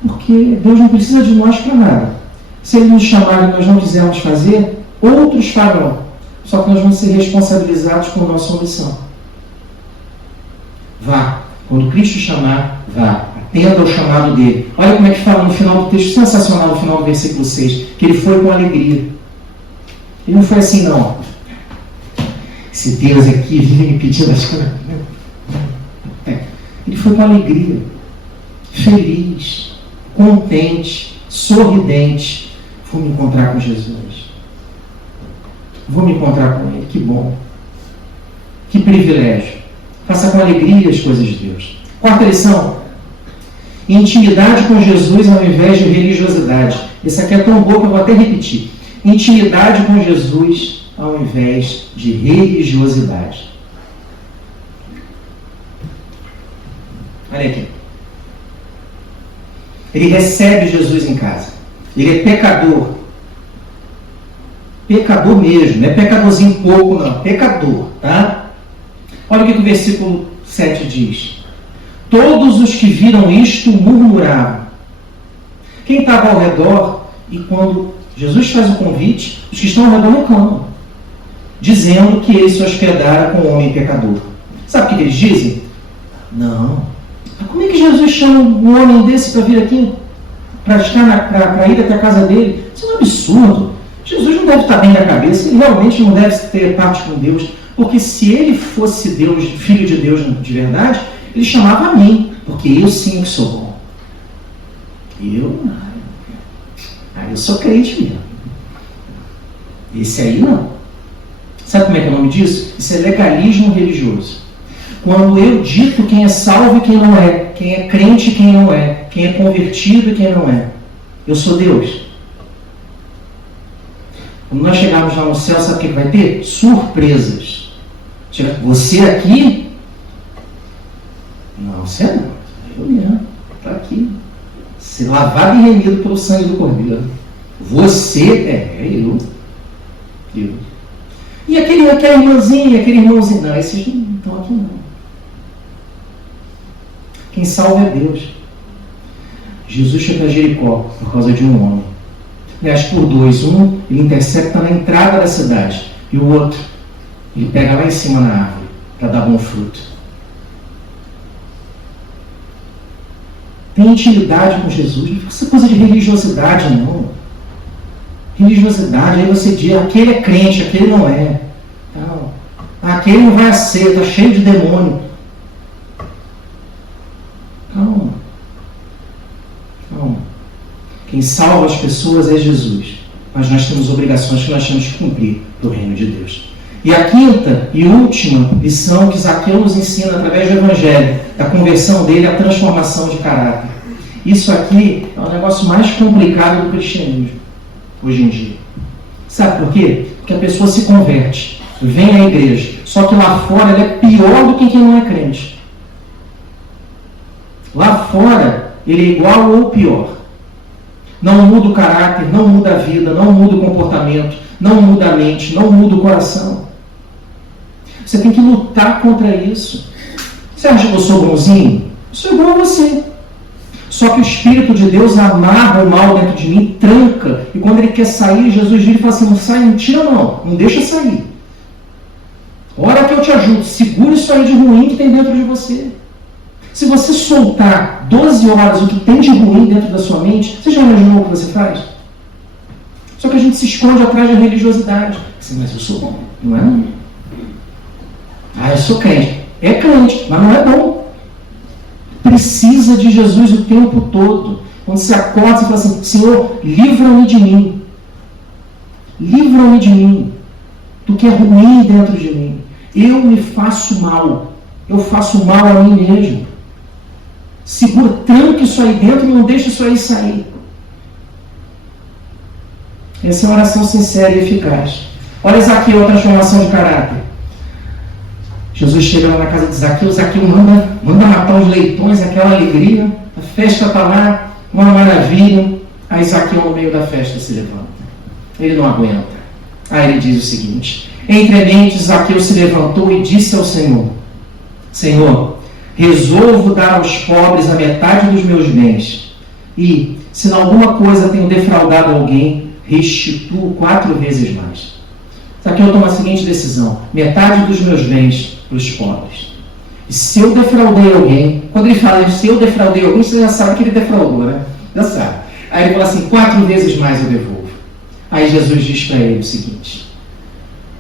Porque Deus não precisa de nós para nada. Se Ele nos chamar e nós não quisermos fazer, outros farão. Só que nós vamos ser responsabilizados por nossa omissão. Vá. Quando Cristo chamar, vá. Atenda ao chamado dele. Olha como é que fala no final do texto, sensacional, no final do versículo 6, que ele foi com alegria. Ele não foi assim, não. Esse Deus aqui vive me pedindo as coisas. Ele foi com alegria. Feliz, contente, sorridente. Vou me encontrar com Jesus. Vou me encontrar com Ele. Que bom. Que privilégio. Faça com alegria as coisas de Deus. Quarta lição. Intimidade com Jesus ao invés de religiosidade. Esse aqui é tão bom que eu vou até repetir. Intimidade com Jesus ao invés de religiosidade. Olha aqui. Ele recebe Jesus em casa. Ele é pecador. Pecador mesmo. Não é pecadorzinho pouco, não. Pecador, tá? Olha o que o versículo 7 diz. Todos os que viram isto murmuravam. Quem estava ao redor, e quando Jesus faz o convite, os que estão ao redor reclamam, dizendo que ele se hospedara com um homem pecador. Sabe o que eles dizem? Não. Mas como é que Jesus chama um homem desse para vir aqui? Para ir até a casa dele? Isso é um absurdo. Jesus não deve estar bem da cabeça, ele realmente não deve ter parte com Deus, porque se ele fosse Deus, filho de Deus de verdade, ele chamava a mim, porque eu sim que sou bom. Eu sou crente mesmo. Esse aí não. Sabe como é que é o nome disso? Isso é legalismo religioso. Quando eu dito quem é salvo e quem não é, quem é crente e quem não é, quem é convertido e quem não é. Eu sou Deus. Quando nós chegarmos lá no céu, sabe o que vai ter? Surpresas. Você aqui? Não, você não. Eu mesmo. Está aqui. Ser lavado e remido pelo sangue do Cordeiro. Você eu. E aquela irmãzinha, aquele irmãozinho. Não, esses não estão aqui não. Quem salva é Deus. Jesus chega a Jericó por causa de um homem. Aliás, por dois. Um, ele intercepta na entrada da cidade. E o outro, ele pega lá em cima na árvore para dar bom fruto. Tem intimidade com Jesus. Não faça coisa de religiosidade, não. Religiosidade, aí você diz, aquele é crente, aquele não é. Não. Aquele não vai a ser, está cheio de demônio. Calma. Calma. Quem salva as pessoas é Jesus. Mas nós temos obrigações que nós temos que cumprir do reino de Deus. E a quinta e última lição que Zaqueu nos ensina através do Evangelho, da conversão dele, a transformação de caráter. Isso aqui é o negócio mais complicado do cristianismo, hoje em dia. Sabe por quê? Porque a pessoa se converte, vem à igreja, só que lá fora ela é pior do que quem não é crente. Lá fora ele é igual ou pior. Não muda o caráter, não muda a vida, não muda o comportamento, não muda a mente, não muda o coração. Você tem que lutar contra isso. Você acha que eu sou bonzinho? Eu sou igual a você. Só que o Espírito de Deus amarra o mal dentro de mim, tranca. E quando ele quer sair, Jesus vira e fala assim, não sai, não tira não deixa sair. Ora que eu te ajudo, segura isso aí de ruim que tem dentro de você. Se você soltar 12 horas o que tem de ruim dentro da sua mente, você já imaginou o que você faz? Só que a gente se esconde atrás da religiosidade. Assim, mas eu sou bom, não é? Ah, eu sou crente. É crente, mas não é bom. Precisa de Jesus o tempo todo. Quando você acorda, você fala assim: Senhor, livra-me de mim. Livra-me de mim. Do que é ruim dentro de mim. Eu me faço mal. Eu faço mal a mim mesmo. Segura, tranca isso aí dentro e não deixa isso aí sair. Essa é uma oração sincera e eficaz. Olha Zaqueu, a transformação de caráter. Jesus chega lá na casa de Zaqueu. Zaqueu manda matar os leitões, aquela alegria. A festa está lá, uma maravilha. Aí Zaqueu, no meio da festa, se levanta. Ele não aguenta. Aí ele diz o seguinte: entremente, Zaqueu se levantou e disse ao Senhor: Senhor, resolvo dar aos pobres a metade dos meus bens. E, se em alguma coisa tenho defraudado alguém, restituo 4 vezes mais. Zaqueu toma a seguinte decisão: metade dos meus bens para os pobres. E se eu defraudei alguém, quando ele fala se eu defraudei alguém, você já sabe que ele defraudou, né? Já sabe. Aí ele fala assim: 4 vezes mais eu devolvo. Aí Jesus diz para ele o seguinte: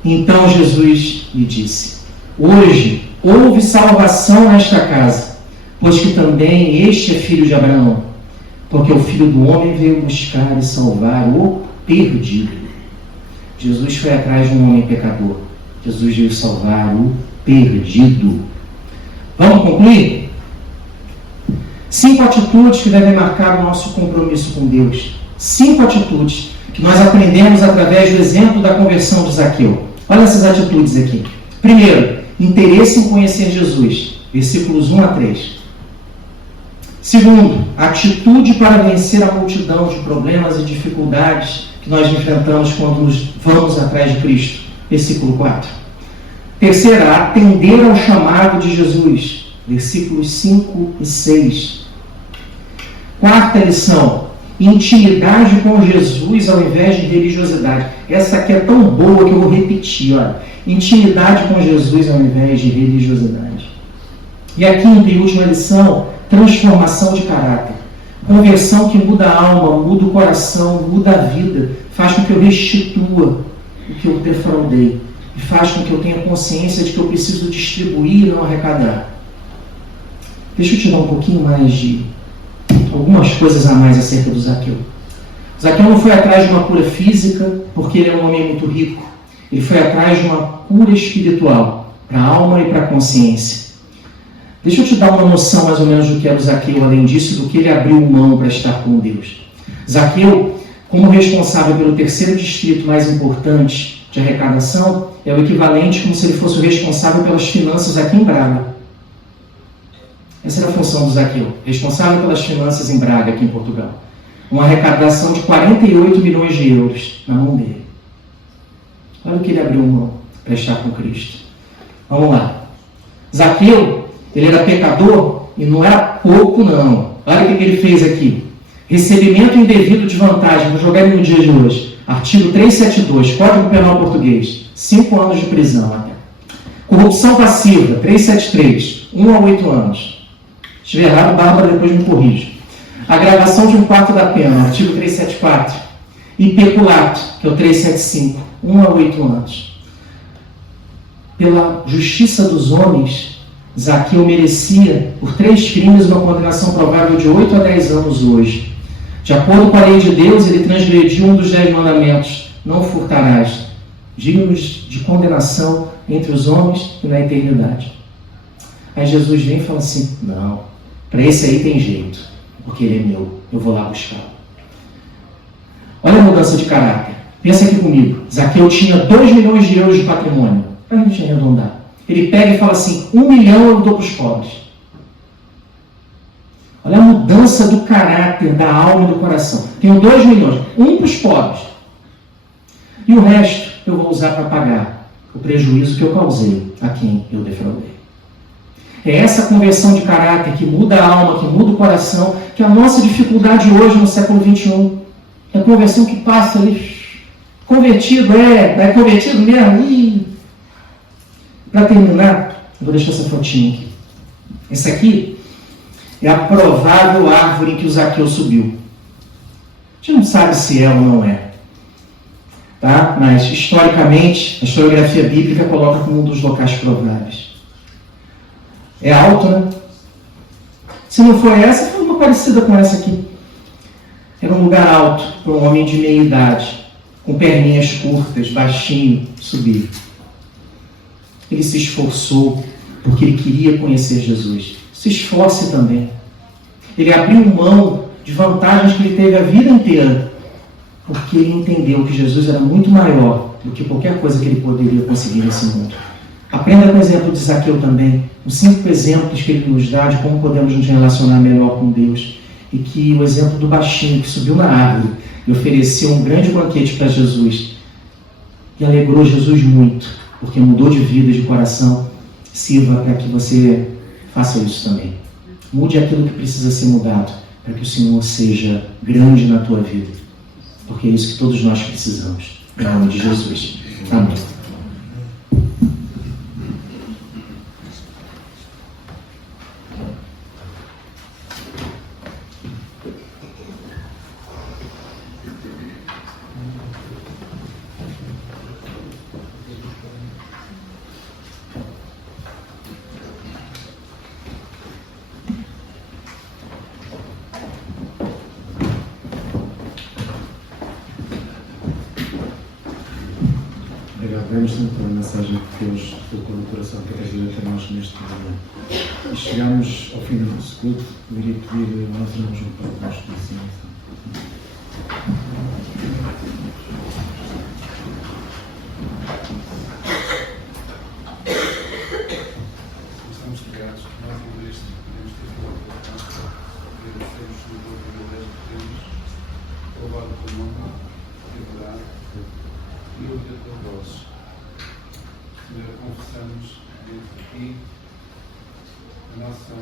então Jesus lhe disse: hoje houve salvação nesta casa, pois que também este é filho de Abraão, porque o Filho do Homem veio buscar e salvar o perdido. Jesus foi atrás de um homem pecador. Jesus veio salvar o perdido. Vamos concluir? 5 atitudes que devem marcar o nosso compromisso com Deus. 5 atitudes que nós aprendemos através do exemplo da conversão de Zaqueu. Olha essas atitudes aqui. Primeiro, interesse em conhecer Jesus. Versículos 1 a 3. Segundo, atitude para vencer a multidão de problemas e dificuldades que nós enfrentamos quando vamos atrás de Cristo. Versículo 4. Terceira, atender ao chamado de Jesus. Versículos 5 e 6. Quarta lição, intimidade com Jesus ao invés de religiosidade. Essa aqui é tão boa que eu vou repetir. Olha. Intimidade com Jesus ao invés de religiosidade. E a quinta e última lição, transformação de caráter. Conversão que muda a alma, muda o coração, muda a vida, faz com que eu restitua o que eu defraudei e faz com que eu tenha consciência de que eu preciso distribuir e não arrecadar. Deixa eu te dar um pouquinho mais de algumas coisas a mais acerca do Zaqueu. Zaqueu não foi atrás de uma cura física porque ele é um homem muito rico. Ele foi atrás de uma cura espiritual para a alma e para a consciência. Deixa eu te dar uma noção mais ou menos do que era o Zaqueu, além disso, do que ele abriu mão para estar com Deus. Zaqueu, como responsável pelo 3º distrito mais importante de arrecadação, é o equivalente como se ele fosse o responsável pelas finanças aqui em Braga. Essa era a função do Zaqueu, responsável pelas finanças em Braga, aqui em Portugal. Uma arrecadação de 48 milhões de euros na mão dele. Olha o que ele abriu mão para estar com Cristo. Vamos lá. Zaqueu, ele era pecador e não era pouco, não. Olha o que ele fez aqui. Recebimento indevido de vantagem. Vou jogar ele no dia de hoje. Artigo 372, Código Penal Português. 5 anos de prisão até. Corrupção passiva, 373, 1 a 8 anos. Se estiver errado, Bárbara depois me corrige. Agravação de 1/4 da pena, artigo 374. E peculato, que é o 375, 1 a 8 anos. Pela justiça dos homens, Zaqueu merecia, por 3 crimes, uma condenação provável de 8 a 10 anos hoje. De acordo com a lei de Deus, ele transgrediu um dos 10 mandamentos: não furtarás, dignos de condenação entre os homens e na eternidade. Aí Jesus vem e fala assim: não, para esse aí tem jeito, porque ele é meu, eu vou lá buscá-lo. Olha a mudança de caráter. Pensa aqui comigo. Zaqueu tinha 2 milhões de euros de patrimônio. Para a gente arredondar. Ele pega e fala assim: 1 milhão eu dou para os pobres. Olha a mudança do caráter, da alma e do coração. Tenho 2 milhões, 1 para os pobres. E o resto eu vou usar para pagar o prejuízo que eu causei a quem eu defraudei. É essa conversão de caráter que muda a alma, que muda o coração, que é a nossa dificuldade hoje no século XXI. É a conversão que passa ali. Convertido, é convertido mesmo. Para terminar, eu vou deixar essa fotinha aqui. Essa aqui é a provável árvore em que o Zaqueu subiu. A gente não sabe se é ou não é. Tá? Mas, historicamente, a historiografia bíblica coloca como um dos locais prováveis. É alto, né? Se não foi essa, foi uma parecida com essa aqui. Era um lugar alto, para um homem de meia idade, com perninhas curtas, baixinho, subir. Ele se esforçou porque ele queria conhecer Jesus. Se esforce também. Ele abriu mão de vantagens que ele teve a vida inteira, porque ele entendeu que Jesus era muito maior do que qualquer coisa que ele poderia conseguir nesse mundo. Aprenda com o exemplo de Zaqueu também, os 5 exemplos que ele nos dá de como podemos nos relacionar melhor com Deus. E que o exemplo do baixinho que subiu na árvore e ofereceu um grande banquete para Jesus e alegrou Jesus muito, porque mudou de vida, de coração, sirva para que você faça isso também. Mude aquilo que precisa ser mudado, para que o Senhor seja grande na tua vida, porque é isso que todos nós precisamos. Em nome de Jesus. Amém. Obrigado. Vemos sempre pela mensagem que Deus colocou no coração que ajuda até nós neste momento. E chegamos ao fim do nosso culto. Eu iria pedir nós irmos um para o nosso licença. Estamos ligados, nós em Cristo podemos ter feito agradecemos o Senhor pelo privilégio que temos, louvar o teu nome, verdade, e ouvir a tua voz. Senhor, confessamos diante de ti a nossa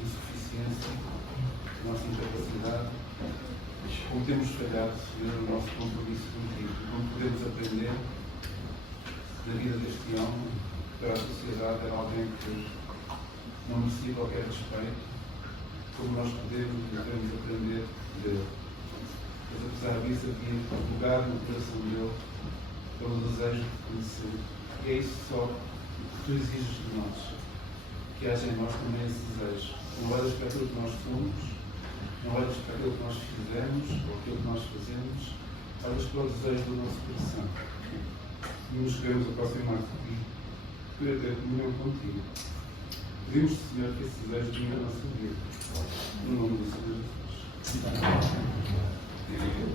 insuficiência, a nossa incapacidade, como temos falhado, Senhor, o nosso compromisso contigo, como podemos aprender na vida deste homem, para a sociedade era alguém que não merecia qualquer respeito, como nós podemos e devemos aprender dele. Mas apesar disso havia lugar no coração dele pelo desejo de conhecer. E é isso só que tu exiges de nós, que haja em nós também esse desejo. Não olhas para aquilo que nós somos, não olhas para aquilo que nós fizemos ou aquilo que nós fazemos, olhas para o desejo do nosso coração. E nos queremos aproximar de ti, poder ter comunhão contigo. Pedimos, Senhor, que esse desejo venha à nossa vida. No nome do Senhor Jesus. Amém.